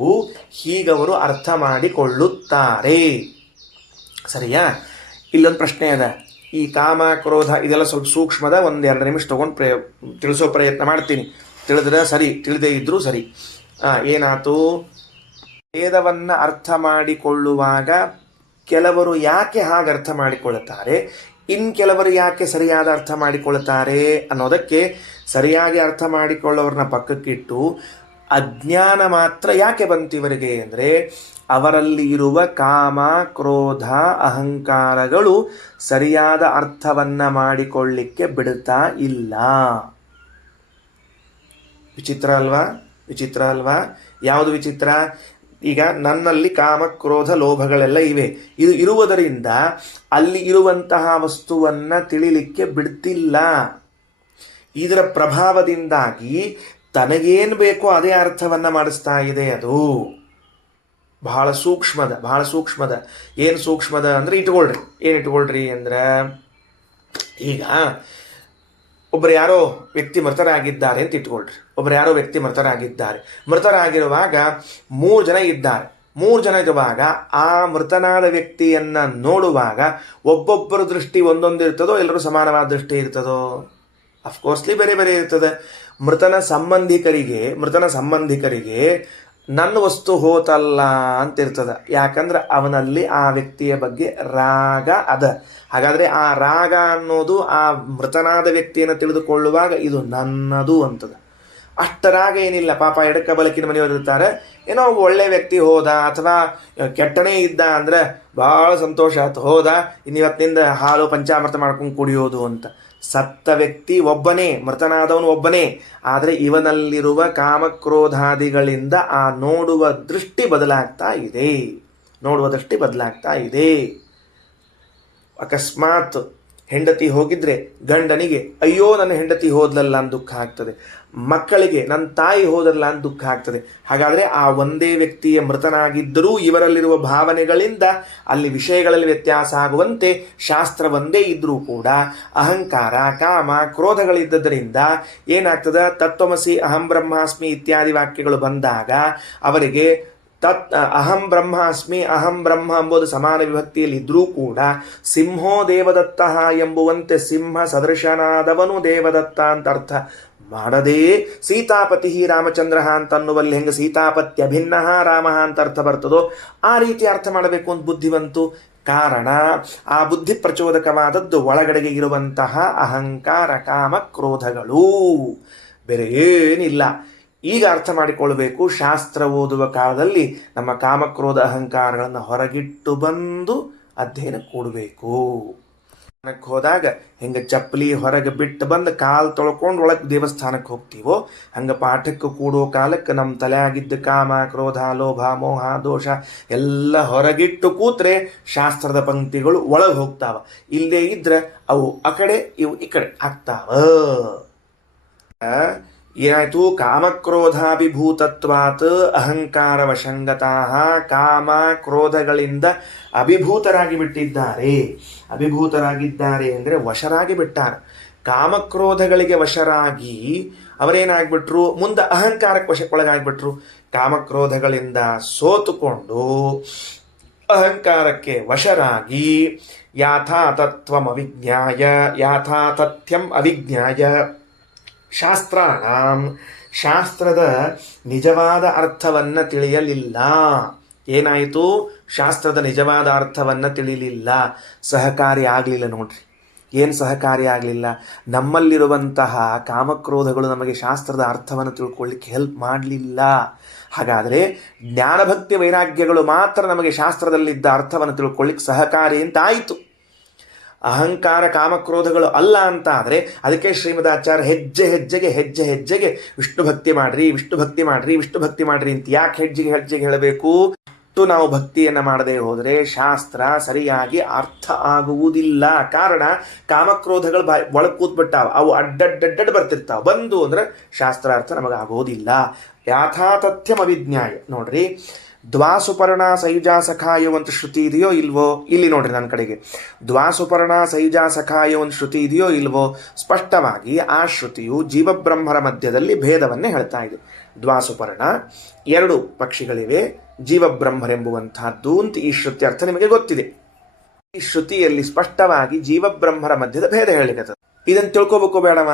ಹೀಗವರು ಅರ್ಥ ಮಾಡಿಕೊಳ್ಳುತ್ತಾರೆ. ಸರಿಯಾ? ಇಲ್ಲೊಂದು ಪ್ರಶ್ನೆ ಅದ. ಈ ಕಾಮ ಕ್ರೋಧ ಇದೆಲ್ಲ ಸ್ವಲ್ಪ ಸೂಕ್ಷ್ಮದ, 1-2 ನಿಮಿಷ ತೊಗೊಂಡು ತಿಳಿಸೋ ಪ್ರಯತ್ನ ಮಾಡ್ತೀನಿ. ತಿಳಿದ್ರೆ ಸರಿ, ತಿಳಿದೇ ಇದ್ರೂ ಸರಿ. ಏನಾಯ್ತು? ವೇದವನ್ನು ಅರ್ಥ ಮಾಡಿಕೊಳ್ಳುವಾಗ ಕೆಲವರು ಯಾಕೆ ಹಾಗೆ ಅರ್ಥ ಮಾಡಿಕೊಳ್ಳುತ್ತಾರೆ, ಇನ್ನು ಕೆಲವರು ಯಾಕೆ ಸರಿಯಾದ ಅರ್ಥ ಮಾಡಿಕೊಳ್ಳುತ್ತಾರೆ ಅನ್ನೋದಕ್ಕೆ ಸರಿಯಾಗಿ ಅರ್ಥ ಮಾಡಿಕೊಳ್ಳೋರನ್ನ ಪಕ್ಕಕ್ಕಿಟ್ಟು ಅಜ್ಞಾನ ಮಾತ್ರ ಯಾಕೆ ಬಂತು ಇವರಿಗೆ ಅಂದರೆ ಅವರಲ್ಲಿ ಇರುವ ಕಾಮ ಕ್ರೋಧ ಅಹಂಕಾರಗಳು ಸರಿಯಾದ ಅರ್ಥವನ್ನು ಮಾಡಿಕೊಳ್ಳಿಕ್ಕೆ ಬಿಡುತ್ತಾ ಇಲ್ಲ. ವಿಚಿತ್ರ ಅಲ್ವಾ? ಯಾವುದು ವಿಚಿತ್ರ? ಈಗ ನನ್ನಲ್ಲಿ ಕಾಮ ಕ್ರೋಧ ಲೋಭಗಳೆಲ್ಲ ಇವೆ. ಇದು ಇರುವುದರಿಂದ ಅಲ್ಲಿ ಇರುವಂತಹ ವಸ್ತುವನ್ನು ತಿಳಿಲಿಕ್ಕೆ ಬಿಡ್ತಿಲ್ಲ. ಇದರ ಪ್ರಭಾವದಿಂದಾಗಿ ತನಗೇನು ಬೇಕೋ ಅದೇ ಅರ್ಥವನ್ನು ಮಾಡಿಸ್ತಾ ಇದೆ. ಅದು ಬಹಳ ಸೂಕ್ಷ್ಮದ. ಏನು ಸೂಕ್ಷ್ಮದ ಅಂದರೆ ಏನು ಇಟ್ಕೊಳ್ರಿ ಅಂದ್ರೆ, ಈಗ ಒಬ್ಬರು ಯಾರೋ ವ್ಯಕ್ತಿ ಮೃತರಾಗಿದ್ದಾರೆ ಅಂತ ಇಟ್ಕೊಳ್ರಿ. ಮೃತರಾಗಿರುವಾಗ 3 ಜನ ಇದ್ದಾರೆ. 3 ಜನ ಇರುವಾಗ ಆ ಮೃತನಾದ ವ್ಯಕ್ತಿಯನ್ನ ನೋಡುವಾಗ ಒಬ್ಬೊಬ್ಬರ ದೃಷ್ಟಿ ಒಂದೊಂದಿರ್ತದೋ, ಎಲ್ಲರೂ ಸಮಾನವಾದ ದೃಷ್ಟಿ ಇರ್ತದೋ? ಅಫ್ಕೋರ್ಸ್ಲಿ ಬೇರೆ ಬೇರೆ ಇರ್ತದೆ. ಮೃತನ ಸಂಬಂಧಿಕರಿಗೆ ನನ್ನ ವಸ್ತು ಹೋತಲ್ಲ ಅಂತ ಇರ್ತದೆ. ಯಾಕಂದ್ರೆ ಅವನಲ್ಲಿ ಆ ವ್ಯಕ್ತಿಯ ಬಗ್ಗೆ ರಾಗ ಅದ. ಹಾಗಾದ್ರೆ ಆ ರಾಗ ಅನ್ನೋದು ಆ ಮೃತನಾದ ವ್ಯಕ್ತಿಯನ್ನು ತಿಳಿದುಕೊಳ್ಳುವಾಗ ಇದು ನನ್ನದು ಅಂತದ. ಅಷ್ಟರಾಗ ಏನಿಲ್ಲ. ಪಾಪ ಎಡಕ್ಕ ಬಲಕಿನ ಮನೆಯವರು ಇರ್ತಾರೆ, ಏನೋ ಒಳ್ಳೆ ವ್ಯಕ್ತಿ ಹೋದ ಅಥವಾ ಕೆಟ್ಟನೇ ಇದ್ದ ಅಂದ್ರೆ ಬಹಳ ಸಂತೋಷ ಆಯ್ತು, ಹೋದ ಇನ್ನಿವತ್ತಿನಿಂದ ಹಾಲು ಪಂಚಾಮೃತ ಮಾಡ್ಕೊಂಡು ಕುಡಿಯೋದು ಅಂತ. ಸತ್ತ ವ್ಯಕ್ತಿ ಒಬ್ಬನೇ, ಮೃತನಾದವನು ಒಬ್ಬನೇ. ಆದರೆ ಇವನಲ್ಲಿರುವ ಕಾಮಕ್ರೋಧಾದಿಗಳಿಂದ ಆ ನೋಡುವ ದೃಷ್ಟಿ ಬದಲಾಗ್ತಾ ಇದೆ. ಅಕಸ್ಮಾತ್ ಹೆಂಡತಿ ಹೋಗಿದ್ರೆ ಗಂಡನಿಗೆ ಅಯ್ಯೋ ನನ್ನ ಹೆಂಡತಿ ಹೋದ್ಲಲ್ಲ ಅಂತ ದುಃಖ ಆಗ್ತದೆ. ಮಕ್ಕಳಿಗೆ ನನ್ನ ತಾಯಿ ಹೋದಲ್ಲ ಅಂತ ದುಃಖ ಆಗ್ತದೆ. ಹಾಗಾದ್ರೆ ಆ ಒಂದೇ ವ್ಯಕ್ತಿಯ ಮೃತನಾಗಿದ್ದರೂ ಇವರಲ್ಲಿರುವ ಭಾವನೆಗಳಿಂದ ಅಲ್ಲಿ ವಿಷಯಗಳಲ್ಲಿ ವ್ಯತ್ಯಾಸ ಆಗುವಂತೆ ಶಾಸ್ತ್ರ ಒಂದೇ ಇದ್ರೂ ಕೂಡ ಅಹಂಕಾರ, ಕಾಮ, ಕ್ರೋಧಗಳಿದ್ದರಿಂದ ಏನಾಗ್ತದೆ? ತತ್ವಮಸಿ, ಅಹಂ ಬ್ರಹ್ಮಾಸ್ಮಿ ಇತ್ಯಾದಿ ವಾಕ್ಯಗಳು ಬಂದಾಗ ಅವರಿಗೆ ಅಹಂ ಬ್ರಹ್ಮಾಸ್ಮಿ, ಅಹಂ ಬ್ರಹ್ಮ ಎಂಬುದು ಸಮಾನ ವಿಭಕ್ತಿಯಲ್ಲಿ ಇದ್ರೂ ಕೂಡ ಸಿಂಹೋ ದೇವದತ್ತ ಎಂಬುವಂತೆ ಸಿಂಹ ಸದೃಶನಾದವನು ದೇವದತ್ತ ಅಂತ ಅರ್ಥ ಮಾಡದೇ ಸೀತಾಪತಿ ರಾಮಚಂದ್ರ ಅಂತನ್ನುವಲ್ಲಿ ಹೆಂಗೆ ಸೀತಾಪತ್ಯ ಭಿನ್ನ ರಾಮ ಅಂತ ಅರ್ಥ ಬರ್ತದೋ ಆ ರೀತಿ ಅರ್ಥ ಮಾಡಬೇಕು ಅಂತ ಬುದ್ಧಿವಂತು. ಕಾರಣ ಆ ಬುದ್ಧಿ ಪ್ರಚೋದಕವಾದದ್ದು ಒಳಗಡೆಗೆ ಇರುವಂತಹ ಅಹಂಕಾರ, ಕಾಮ, ಕ್ರೋಧಗಳು, ಬೇರೆ ಏನಿಲ್ಲ. ಈಗ ಅರ್ಥ ಮಾಡಿಕೊಳ್ಬೇಕು, ಶಾಸ್ತ್ರ ಓದುವ ಕಾಲದಲ್ಲಿ ನಮ್ಮ ಕಾಮಕ್ರೋಧ ಅಹಂಕಾರಗಳನ್ನು ಹೊರಗಿಟ್ಟು ಬಂದು ಅಧ್ಯಯನ ಕೊಡಬೇಕು. ದೇವಸ್ಥಾನಕ್ಕೆ ಹೋದಾಗ ಹೆಂಗೆ ಚಪ್ಪಲಿ ಹೊರಗೆ ಬಿಟ್ಟು ಬಂದು ಕಾಲು ತೊಳ್ಕೊಂಡು ಒಳಗೆ ದೇವಸ್ಥಾನಕ್ಕೆ ಹೋಗ್ತೀವೋ ಹಂಗೆ ಪಾಠಕ್ಕೆ ಕೂಡೋ ಕಾಲಕ್ಕೆ ನಮ್ಮ ತಲೆ ಆಗಿದ್ದ ಕಾಮ, ಕ್ರೋಧ, ಲೋಭ, ಮೋಹ, ದೋಷ ಎಲ್ಲ ಹೊರಗಿಟ್ಟು ಕೂತ್ರೆ ಶಾಸ್ತ್ರದ ಪಂಕ್ತಿಗಳು ಒಳಗೆ ಹೋಗ್ತಾವ. ಇಲ್ಲೇ ಇದ್ರೆ ಅವು ಆ ಕಡೆ ಇವು ಈ ಕಡೆ ಆಗ್ತಾವ. ಏನಾಯ್ತು? ಕಾಮಕ್ರೋಧಾಭಿಭೂತತ್ವಾತ್ ಅಹಂಕಾರ ವಶಂಗತಾ. ಕಾಮ ಕ್ರೋಧಗಳಿಂದ ಅಭಿಭೂತರಾಗಿ ಬಿಟ್ಟಿದ್ದಾರೆ ಅಂದರೆ ವಶರಾಗಿ ಬಿಟ್ಟಾರ. ಕಾಮಕ್ರೋಧಗಳಿಗೆ ವಶರಾಗಿ ಅವರೇನಾಗ್ಬಿಟ್ರು? ಮುಂದೆ ಅಹಂಕಾರಕ್ಕೆ ಒಳಗಾಗ್ಬಿಟ್ರು. ಕಾಮಕ್ರೋಧಗಳಿಂದ ಸೋತುಕೊಂಡು ಅಹಂಕಾರಕ್ಕೆ ವಶರಾಗಿ ಯಾಥಾತತ್ವಂ ಅವಿಜ್ಞಾಯ ಯಾಥಾತಥ್ಯಂ ಅವಿಜ್ಞಾಯ ಶಾಸ್ತ್ರದ ನಿಜವಾದ ಅರ್ಥವನ್ನು ತಿಳಿಯಲಿಲ್ಲ. ಏನಾಯಿತು? ಶಾಸ್ತ್ರದ ನಿಜವಾದ ಅರ್ಥವನ್ನು ತಿಳಿಲಿಲ್ಲ, ಸಹಕಾರಿ ಆಗಲಿಲ್ಲ. ನೋಡ್ರಿ, ಏನು ಸಹಕಾರಿ ಆಗಲಿಲ್ಲ? ನಮ್ಮಲ್ಲಿರುವಂತಹ ಕಾಮಕ್ರೋಧಗಳು ನಮಗೆ ಶಾಸ್ತ್ರದ ಅರ್ಥವನ್ನು ತಿಳ್ಕೊಳ್ಳಿಕ್ಕೆ ಹೆಲ್ಪ್ ಮಾಡಲಿಲ್ಲ. ಹಾಗಾದರೆ ಜ್ಞಾನಭಕ್ತಿ ವೈರಾಗ್ಯಗಳು ಮಾತ್ರ ನಮಗೆ ಶಾಸ್ತ್ರದಲ್ಲಿದ್ದ ಅರ್ಥವನ್ನು ತಿಳ್ಕೊಳ್ಳಿಕ್ಕೆ ಸಹಕಾರಿ ಅಂತ ಆಯಿತು. ಅಹಂಕಾರ ಕಾಮಕ್ರೋಧಗಳು ಅಲ್ಲ ಅಂತ ಆದರೆ ಅದಕ್ಕೆ ಶ್ರೀಮದಾಚಾರ್ಯ ಹೆಜ್ಜೆ ಹೆಜ್ಜೆಗೆ ವಿಷ್ಣು ಭಕ್ತಿ ಮಾಡ್ರಿ ಅಂತ ಯಾಕೆ ಹೆಜ್ಜೆಗೆ ಹೇಳಬೇಕು? ಅಷ್ಟು ನಾವು ಭಕ್ತಿಯನ್ನು ಮಾಡದೆ ಹೋದರೆ ಶಾಸ್ತ್ರ ಸರಿಯಾಗಿ ಅರ್ಥ ಆಗುವುದಿಲ್ಲ. ಕಾರಣ ಕಾಮಕ್ರೋಧಗಳು ಒಳಗೆ ಕೂತ್ಬಿಟ್ಟಾವ, ಅವು ಅಡ್ಡಡ್ಡಡ್ಡ ಬರ್ತಿರ್ತಾವ. ಬಂದು ಅಂದ್ರೆ ಶಾಸ್ತ್ರಾರ್ಥ ನಮಗಾಗೋದಿಲ್ಲ. ಯಾಥಾತಥ್ಯಂ ಅವಿಜ್ಞಾಯ. ನೋಡ್ರಿ, ದ್ವಾಸುಪರ್ಣ ಸೈಜಾ ಸಖಾಯ ಒಂದು ಶ್ರುತಿ ಇದೆಯೋ ಇಲ್ವೋ? ಇಲ್ಲಿ ನೋಡ್ರಿ ನನ್ನ ಕಡೆಗೆ, ದ್ವಾಸುಪರ್ಣ ಸೈಜಾ ಸಖಾಯ ಒಂದು ಶ್ರುತಿ ಇದೆಯೋ ಇಲ್ವೋ? ಸ್ಪಷ್ಟವಾಗಿ ಆ ಶ್ರುತಿಯು ಜೀವಬ್ರಹ್ಮರ ಮಧ್ಯದಲ್ಲಿ ಭೇದವನ್ನೇ ಹೇಳ್ತಾ ಇದೆ. ದ್ವಾಸುಪರ್ಣ 2 ಪಕ್ಷಿಗಳಿವೆ, ಜೀವಬ್ರಹ್ಮರೆಂಬುವಂತಹದ್ದು ಅಂತ ಈ ಶ್ರುತಿ ಅರ್ಥ ನಿಮಗೆ ಗೊತ್ತಿದೆ. ಈ ಶ್ರುತಿಯಲ್ಲಿ ಸ್ಪಷ್ಟವಾಗಿ ಜೀವಬ್ರಹ್ಮರ ಮಧ್ಯದ ಭೇದ ಹೇಳಿಕತ್ತದೆ. ಇದನ್ನು ತಿಳ್ಕೋಬೇಕು ಬೇಡವ?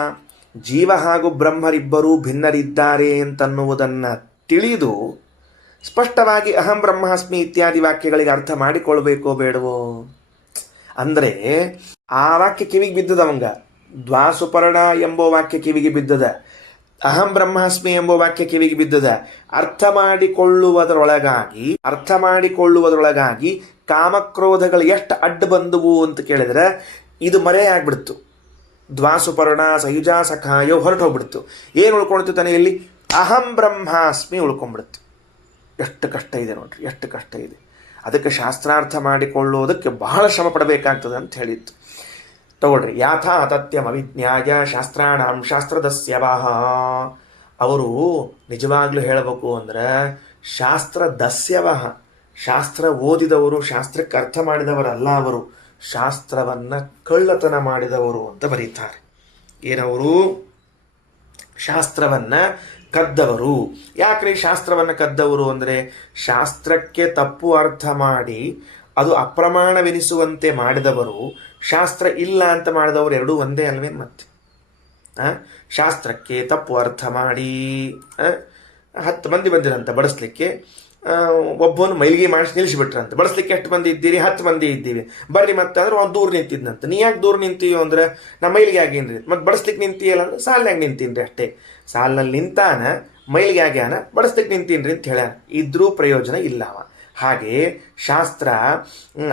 ಜೀವ ಹಾಗೂ ಬ್ರಹ್ಮರಿಬ್ಬರೂ ಭಿನ್ನರಿದ್ದಾರೆ ಅಂತನ್ನುವುದನ್ನ ತಿಳಿದು ಸ್ಪಷ್ಟವಾಗಿ ಅಹಂ ಬ್ರಹ್ಮಾಸ್ಮಿ ಇತ್ಯಾದಿ ವಾಕ್ಯಗಳಿಗೆ ಅರ್ಥ ಮಾಡಿಕೊಳ್ಬೇಕೋ ಬೇಡವೋ? ಅಂದರೆ ಆ ವಾಕ್ಯ ಕಿವಿಗೆ ಬಿದ್ದದವಂಗ. ದ್ವಾಸುಪರ್ಣ ಎಂಬೋ ವಾಕ್ಯ ಕಿವಿಗೆ ಬಿದ್ದದ, ಅಹಂ ಬ್ರಹ್ಮಾಸ್ಮಿ ಎಂಬ ವಾಕ್ಯ ಕಿವಿಗೆ ಬಿದ್ದದ. ಅರ್ಥ ಮಾಡಿಕೊಳ್ಳುವುದರೊಳಗಾಗಿ ಕಾಮಕ್ರೋಧಗಳು ಎಷ್ಟು ಅಡ್ಡ ಬಂದುವು ಅಂತ ಕೇಳಿದ್ರೆ ಇದು ಮರೆಯಾಗ್ಬಿಡ್ತು. ದ್ವಾಸುಪರ್ಣ ಸಯುಜಾ ಸಖಾಯೋ ಹೊರಟೋಗ್ಬಿಡ್ತು. ಏನು ಉಳ್ಕೊಳ್ತು ತನೆಯಲ್ಲಿ? ಅಹಂ ಬ್ರಹ್ಮಾಸ್ಮಿ ಉಳ್ಕೊಂಡ್ಬಿಡ್ತು. ಎಷ್ಟು ಕಷ್ಟ ಇದೆ ನೋಡ್ರಿ, ಎಷ್ಟು ಕಷ್ಟ ಇದೆ. ಅದಕ್ಕೆ ಶಾಸ್ತ್ರಾರ್ಥ ಮಾಡಿಕೊಳ್ಳೋದಕ್ಕೆ ಬಹಳ ಶ್ರಮ ಪಡಬೇಕಾಗ್ತದೆ ಅಂತ ಹೇಳಿತ್ತು. ತಗೊಳ್ರಿ, ಯಾಥಾತಥ್ಯಂ ಅವಿಜ್ಞಾಯ ಶಾಸ್ತ್ರಾಣಾಂ ಶಾಸ್ತ್ರದಸ್ಯವಾಹ. ಅವರು ನಿಜವಾಗ್ಲೂ ಹೇಳಬೇಕು ಅಂದ್ರೆ ಶಾಸ್ತ್ರ ದಸ್ಯವಹ, ಶಾಸ್ತ್ರ ಓದಿದವರು, ಶಾಸ್ತ್ರಕ್ಕೆ ಅರ್ಥ ಮಾಡಿದವರಲ್ಲ ಅವರು, ಶಾಸ್ತ್ರವನ್ನು ಕಳ್ಳತನ ಮಾಡಿದವರು ಅಂತ ಬರೀತಾರೆ. ಏನವರು? ಶಾಸ್ತ್ರವನ್ನು ಕದ್ದವರು. ಯಾಕ್ರಿ ಶಾಸ್ತ್ರವನ್ನು ಕದ್ದವರು ಅಂದರೆ, ಶಾಸ್ತ್ರಕ್ಕೆ ತಪ್ಪು ಅರ್ಥ ಮಾಡಿ ಅದು ಅಪ್ರಮಾಣವೆನಿಸುವಂತೆ ಮಾಡಿದವರು, ಶಾಸ್ತ್ರ ಇಲ್ಲ ಅಂತ ಮಾಡಿದವರು ಎರಡೂ ಒಂದೇ ಅಲ್ವೇ? ಮತ್ತೆ ಶಾಸ್ತ್ರಕ್ಕೆ ತಪ್ಪು ಅರ್ಥ ಮಾಡಿ 10 ಮಂದಿ ಬಂದಿರಂತ ಬಡಿಸ್ಲಿಕ್ಕೆ, ಒಬ್ಬನು ಮೈಲಿಗೆ ಮಾಡಿಸಿ ನಿಲ್ಲಿಸಿಬಿಟ್ರಂತೆ. ಬಡಿಸ್ಲಿಕ್ಕೆ ಎಷ್ಟು ಮಂದಿ ಇದ್ದೀರಿ? 10 ಮಂದಿ ಇದ್ದೀವಿ, ಬರ್ರಿ ಮತ್ತೆ ಅಂದ್ರೆ ಅವ್ನು ದೂರ ನಿಂತಿದ್ದಂತೆ. ನೀ ಯಾಕೆ ದೂರ ನಿಂತೀಯೋ ಅಂದ್ರೆ, ನಾ ಮೈಲಿಗೆ ಆಗೇನ್ರಿ. ಮತ್ತೆ ಬಡಿಸ್ಲಿಕ್ಕೆ ನಿಂತೀಯಲ್ಲ ಅಂದ್ರೆ, ಸಾಲಿನಾಗ ನಿಂತೀನ್ರಿ ಅಷ್ಟೇ. ಸಾಲಿನಲ್ಲಿ ನಿಂತಾನ, ಮೈಲಿಗೆ ಆಗ್ಯಾನ, ಬಡಿಸ್ಲಿಕ್ಕೆ ನಿಂತೀನ್ರಿ ಅಂತ ಹೇಳ್ಯಾನ. ಇದ್ರೂ ಪ್ರಯೋಜನ ಇಲ್ಲವ. ಹಾಗೆ ಶಾಸ್ತ್ರ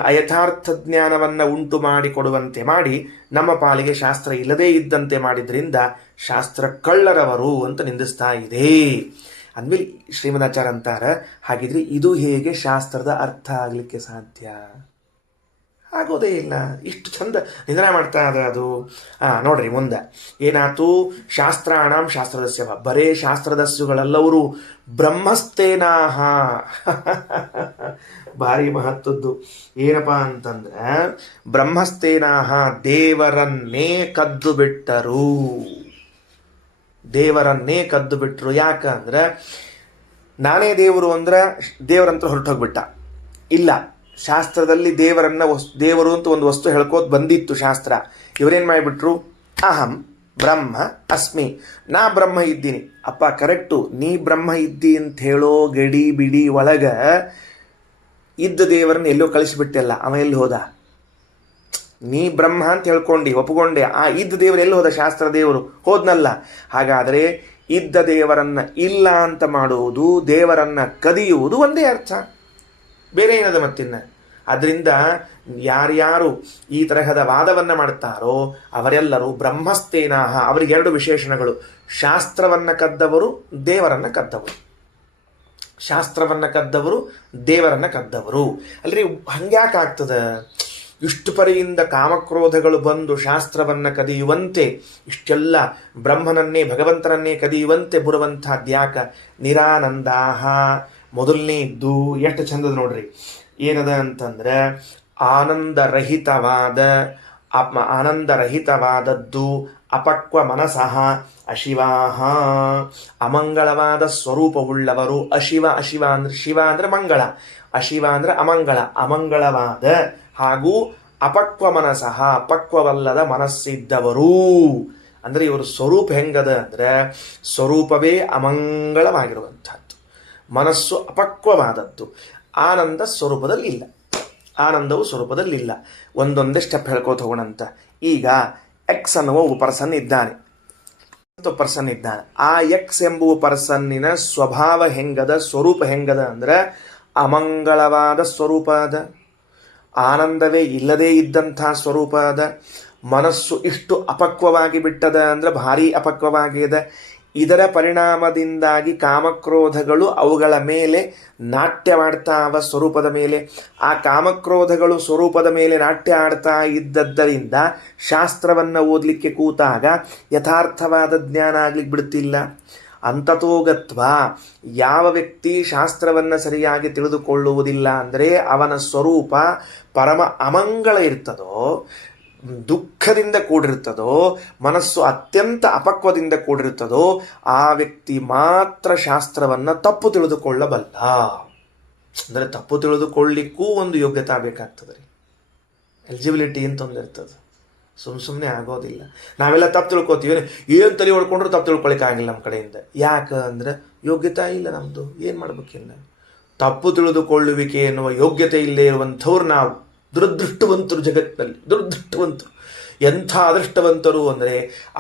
ಅಯಥಾರ್ಥ ಜ್ಞಾನವನ್ನು ಉಂಟು ಮಾಡಿಕೊಡುವಂತೆ ಮಾಡಿ ನಮ್ಮ ಪಾಲಿಗೆ ಶಾಸ್ತ್ರ ಇಲ್ಲದೇ ಇದ್ದಂತೆ ಮಾಡಿದ್ರಿಂದ ಶಾಸ್ತ್ರ ಕಳ್ಳರವರು ಅಂತ ನಿಂದಿಸ್ತಾ ಇದೆ. ಅಂದಮೇಲೆ ಶ್ರೀಮದಾಚಾರ್ಯ ಅಂತಾರ, ಹಾಗಿದ್ರೆ ಇದು ಹೇಗೆ ಶಾಸ್ತ್ರದ ಅರ್ಥ ಆಗಲಿಕ್ಕೆ ಸಾಧ್ಯ? ಆಗೋದೇ ಇಲ್ಲ. ಇಷ್ಟು ಚಂದ ನಿಂದನೆ ಮಾಡ್ತಾ ಇದೆ ಅದು. ನೋಡ್ರಿ ಮುಂದೆ ಏನಾಯ್ತು? ಶಾಸ್ತ್ರಾಣಂ ಶಾಸ್ತ್ರದಸ್ಯವ, ಬರೇ ಶಾಸ್ತ್ರದಸ್ಯುಗಳಲ್ಲವರು ಬ್ರಹ್ಮಸ್ತೇನಾಹ. ಭಾರಿ ಮಹತ್ವದ್ದು. ಏನಪ್ಪ ಅಂತಂದ್ರೆ, ಬ್ರಹ್ಮಸ್ತೇನಾಹ ದೇವರನ್ನೇ ಕದ್ದು ಬಿಟ್ಟರು. ದೇವರನ್ನೇ ಕದ್ದು ಬಿಟ್ರು. ಯಾಕಂದ್ರೆ ನಾನೇ ದೇವರು ಅಂದ್ರೆ ದೇವರಂತ ಹೊರಟೋಗ್ಬಿಟ್ಟ. ಇಲ್ಲ, ಶಾಸ್ತ್ರದಲ್ಲಿ ದೇವರು ಅಂತ ಒಂದು ವಸ್ತು ಹೇಳ್ಕೋತ ಬಂದಿತ್ತು ಶಾಸ್ತ್ರ. ಇವರೇನು ಮಾಡಿಬಿಟ್ರು? ಅಹಂ ಬ್ರಹ್ಮ ಅಸ್ಮಿ, ನಾ ಬ್ರಹ್ಮ ಇದ್ದೀನಿ. ಅಪ್ಪ ಕರೆಕ್ಟು, ನೀ ಬ್ರಹ್ಮ ಇದ್ದಿ ಅಂತ ಹೇಳೋ ಗಡಿ ಬಿಡಿ ಒಳಗ ಇದ್ದ ದೇವರನ್ನ ಎಲ್ಲೋ ಕಳಿಸಿಬಿಟ್ಟೆಲ್ಲ. ಅವ ಎಲ್ಲಿ ಹೋದ? ನೀ ಬ್ರಹ್ಮ ಅಂತ ಹೇಳ್ಕೊಂಡು ಒಪ್ಕೊಂಡೆ, ಆ ಇದ್ದ ದೇವರು ಎಲ್ಲಿ ಹೋದ? ಶಾಸ್ತ್ರ ದೇವರು ಹೋದ್ನಲ್ಲ. ಹಾಗಾದರೆ ಇದ್ದ ದೇವರನ್ನ ಇಲ್ಲ ಅಂತ ಮಾಡುವುದು, ದೇವರನ್ನ ಕದಿಯುವುದು ಒಂದೇ ಅರ್ಥ, ಬೇರೆ ಏನದ ಮತ್ತಿನ್ನ. ಅದರಿಂದ ಯಾರ್ಯಾರು ಈ ತರಹದ ವಾದವನ್ನು ಮಾಡ್ತಾರೋ ಅವರೆಲ್ಲರೂ ಬ್ರಹ್ಮಸ್ತೇನಾಹ. ಅವರಿಗೆ 2 ವಿಶೇಷಣಗಳು: ಶಾಸ್ತ್ರವನ್ನು ಕದ್ದವರು, ದೇವರನ್ನು ಕದ್ದವರು. ಶಾಸ್ತ್ರವನ್ನು ಕದ್ದವರು, ದೇವರನ್ನು ಕದ್ದವರು. ಅಲ್ರಿ ಹಂಗ್ಯಾಕಾಗ್ತದೆ? ಇಷ್ಟು ಪರಿಯಿಂದ ಕಾಮಕ್ರೋಧಗಳು ಬಂದು ಶಾಸ್ತ್ರವನ್ನು ಕದಿಯುವಂತೆ, ಇಷ್ಟೆಲ್ಲ ಬ್ರಹ್ಮನನ್ನೇ ಭಗವಂತನನ್ನೇ ಕದಿಯುವಂತೆ ಬರುವಂಥದ್ಯಾಕ? ನಿರಾನಂದಾಹ. ಮೊದಲನೇ ಇದ್ದು ಎಷ್ಟು ಚಂದದ ನೋಡ್ರಿ. ಏನದ ಅಂತಂದ್ರೆ, ಆನಂದರಹಿತವಾದದ್ದು ಅಪಕ್ವ ಮನಸಃ ಅಶಿವಾಹ. ಅಮಂಗಳವಾದ ಸ್ವರೂಪವುಳ್ಳವರು. ಅಶಿವ ಅಂದ್ರೆ, ಶಿವ ಅಂದ್ರೆ ಮಂಗಳ, ಅಶಿವ ಅಂದ್ರೆ ಅಮಂಗಳ. ಅಮಂಗಳವಾದ ಹಾಗೂ ಅಪಕ್ವ ಮನಸಃ, ಪಕ್ವವಲ್ಲದ ಮನಸ್ಸಿದ್ದವರು. ಅಂದ್ರೆ ಇವರು ಸ್ವರೂಪ ಹೆಂಗದ ಅಂದ್ರೆ, ಸ್ವರೂಪವೇ ಅಮಂಗಳವಾಗಿರುವಂಥದ್ದು, ಮನಸ್ಸು ಅಪಕ್ವವಾದದ್ದು. ಆನಂದ ಸ್ವರೂಪದಲ್ಲಿಲ್ಲ, ಆನಂದವು ಸ್ವರೂಪದಲ್ಲಿಲ್ಲ. ಒಂದೊಂದೇ ಸ್ಟೆಪ್ ಹೇಳ್ಕೋತ ಹೋಗೋಣಂತ. ಈಗ ಎಕ್ಸ್ ಅನ್ನುವ ಪರ್ಸನ್ ಇದ್ದಾನೆ, ಆ ಎಕ್ಸ್ ಎಂಬುವ ಪರ್ಸನ್ನಿನ ಸ್ವಭಾವ ಹೆಂಗದ, ಸ್ವರೂಪ ಹೆಂಗದ ಅಂದ್ರೆ ಅಮಂಗಳವಾದ ಸ್ವರೂಪ ಅದ, ಆನಂದವೇ ಇಲ್ಲದೇ ಇದ್ದಂಥ ಸ್ವರೂಪ ಅದ. ಮನಸ್ಸು ಇಷ್ಟು ಅಪಕ್ವವಾಗಿ ಬಿಟ್ಟದ ಅಂದ್ರೆ ಭಾರಿ ಅಪಕ್ವವಾಗಿದೆ. ಇದರ ಪರಿಣಾಮದಿಂದಾಗಿ ಕಾಮಕ್ರೋಧಗಳು ಅವುಗಳ ಮೇಲೆ ನಾಟ್ಯವಾಡ್ತಾವ, ಸ್ವರೂಪದ ಮೇಲೆ. ಆ ಕಾಮಕ್ರೋಧಗಳು ಸ್ವರೂಪದ ಮೇಲೆ ನಾಟ್ಯ ಆಡ್ತಾ ಇದ್ದದ್ದರಿಂದ ಶಾಸ್ತ್ರವನ್ನು ಓದಲಿಕ್ಕೆ ಕೂತಾಗ ಯಥಾರ್ಥವಾದ ಜ್ಞಾನ ಆಗ್ಲಿಕ್ಕೆ ಬಿಡ್ತಿಲ್ಲ. ಅಂತತೋಗತ್ವ. ಯಾವ ವ್ಯಕ್ತಿ ಶಾಸ್ತ್ರವನ್ನು ಸರಿಯಾಗಿ ತಿಳಿದುಕೊಳ್ಳುವುದಿಲ್ಲ ಅಂದರೆ ಅವನ ಸ್ವರೂಪ ಪರಮ ಅಮಂಗಳ ಇರ್ತದೋ, ದುಃಖದಿಂದ ಕೂಡಿರ್ತದೋ, ಮನಸ್ಸು ಅತ್ಯಂತ ಅಪಕ್ವದಿಂದ ಕೂಡಿರ್ತದೋ, ಆ ವ್ಯಕ್ತಿ ಮಾತ್ರ ಶಾಸ್ತ್ರವನ್ನು ತಪ್ಪು ತಿಳಿದುಕೊಳ್ಳಬಲ್ಲ. ಅಂದರೆ ತಪ್ಪು ತಿಳಿದುಕೊಳ್ಳಿಕ್ಕೂ ಒಂದು ಯೋಗ್ಯತೆ ಬೇಕಾಗ್ತದೆ ರೀ, ಎಲಿಜಿಬಿಲಿಟಿ ಅಂತ ಒಂದು ಇರ್ತದೆ. ಸುಮ್ಮನೆ ಆಗೋದಿಲ್ಲ. ನಾವೆಲ್ಲ ತಪ್ಪು ತಿಳ್ಕೊತೀವಿ, ಏನು ತಲೆ ಹೊಡ್ಕೊಂಡ್ರು ತಪ್ಪು ತಿಳ್ಕೊಳಿಕ್ಕಾಗಿಲ್ಲ ನಮ್ಮ ಕಡೆಯಿಂದ. ಯಾಕಂದ್ರೆ ಯೋಗ್ಯತೆ ಇಲ್ಲ ನಮ್ಮದು. ಏನು ಮಾಡ್ಬೇಕಿಲ್ಲ? ತಪ್ಪು ತಿಳಿದುಕೊಳ್ಳುವಿಕೆ ಎನ್ನುವ ಯೋಗ್ಯತೆ ಇಲ್ಲೇ ಇರುವಂಥವ್ರು ನಾವು ದುರದೃಷ್ಟವಂತರು. ಜಗತ್ತಿನಲ್ಲಿ ದುರದೃಷ್ಟವಂತರು. ಎಂಥ ಅದೃಷ್ಟವಂತರು ಅಂದರೆ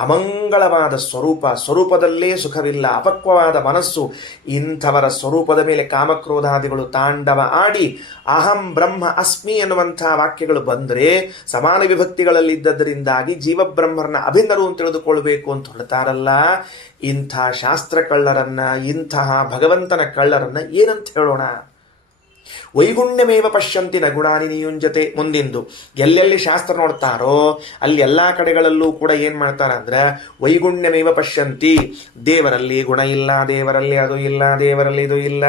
ಅಮಂಗಳವಾದ ಸ್ವರೂಪದಲ್ಲೇ ಸುಖವಿಲ್ಲ, ಅಪಕ್ವವಾದ ಮನಸ್ಸು. ಇಂಥವರ ಸ್ವರೂಪದ ಮೇಲೆ ಕಾಮಕ್ರೋಧಾದಿಗಳು ತಾಂಡವ ಆಡಿ ಅಹಂ ಬ್ರಹ್ಮ ಅಸ್ಮಿ ಎನ್ನುವಂಥ ವಾಕ್ಯಗಳು ಬಂದರೆ ಸಮಾನ ವಿಭಕ್ತಿಗಳಲ್ಲಿದ್ದದರಿಂದಾಗಿ ಜೀವಬ್ರಹ್ಮರನ್ನ ಅಭಿನ್ನರು ಅಂತ ತಿಳಿದುಕೊಳ್ಬೇಕು ಅಂತ ಹೊರತಾರಲ್ಲ. ಇಂಥ ಶಾಸ್ತ್ರ ಕಳ್ಳರನ್ನ, ಇಂತಹ ಭಗವಂತನ ಕಳ್ಳರನ್ನ ಏನಂತ ಹೇಳೋಣ? ವೈಗುಣ್ಯಮೇವ ಪಶ್ಯಂತಿ ನ ಗುಣಾನಿ ನಿಯುಂಜತೆ. ಮುಂದಿಂದು ಎಲ್ಲೆಲ್ಲಿ ಶಾಸ್ತ್ರ ನೋಡ್ತಾರೋ ಅಲ್ಲಿ ಎಲ್ಲ ಕಡೆಗಳಲ್ಲೂ ಕೂಡ ಏನು ಮಾಡ್ತಾರ ಅಂದ್ರೆ ವೈಗುಣ್ಯಮೇವ ಪಶ್ಯಂತಿ, ದೇವರಲ್ಲಿ ಗುಣ ಇಲ್ಲ, ದೇವರಲ್ಲಿ ಅದು ಇಲ್ಲ, ದೇವರಲ್ಲಿ ಇದು ಇಲ್ಲ.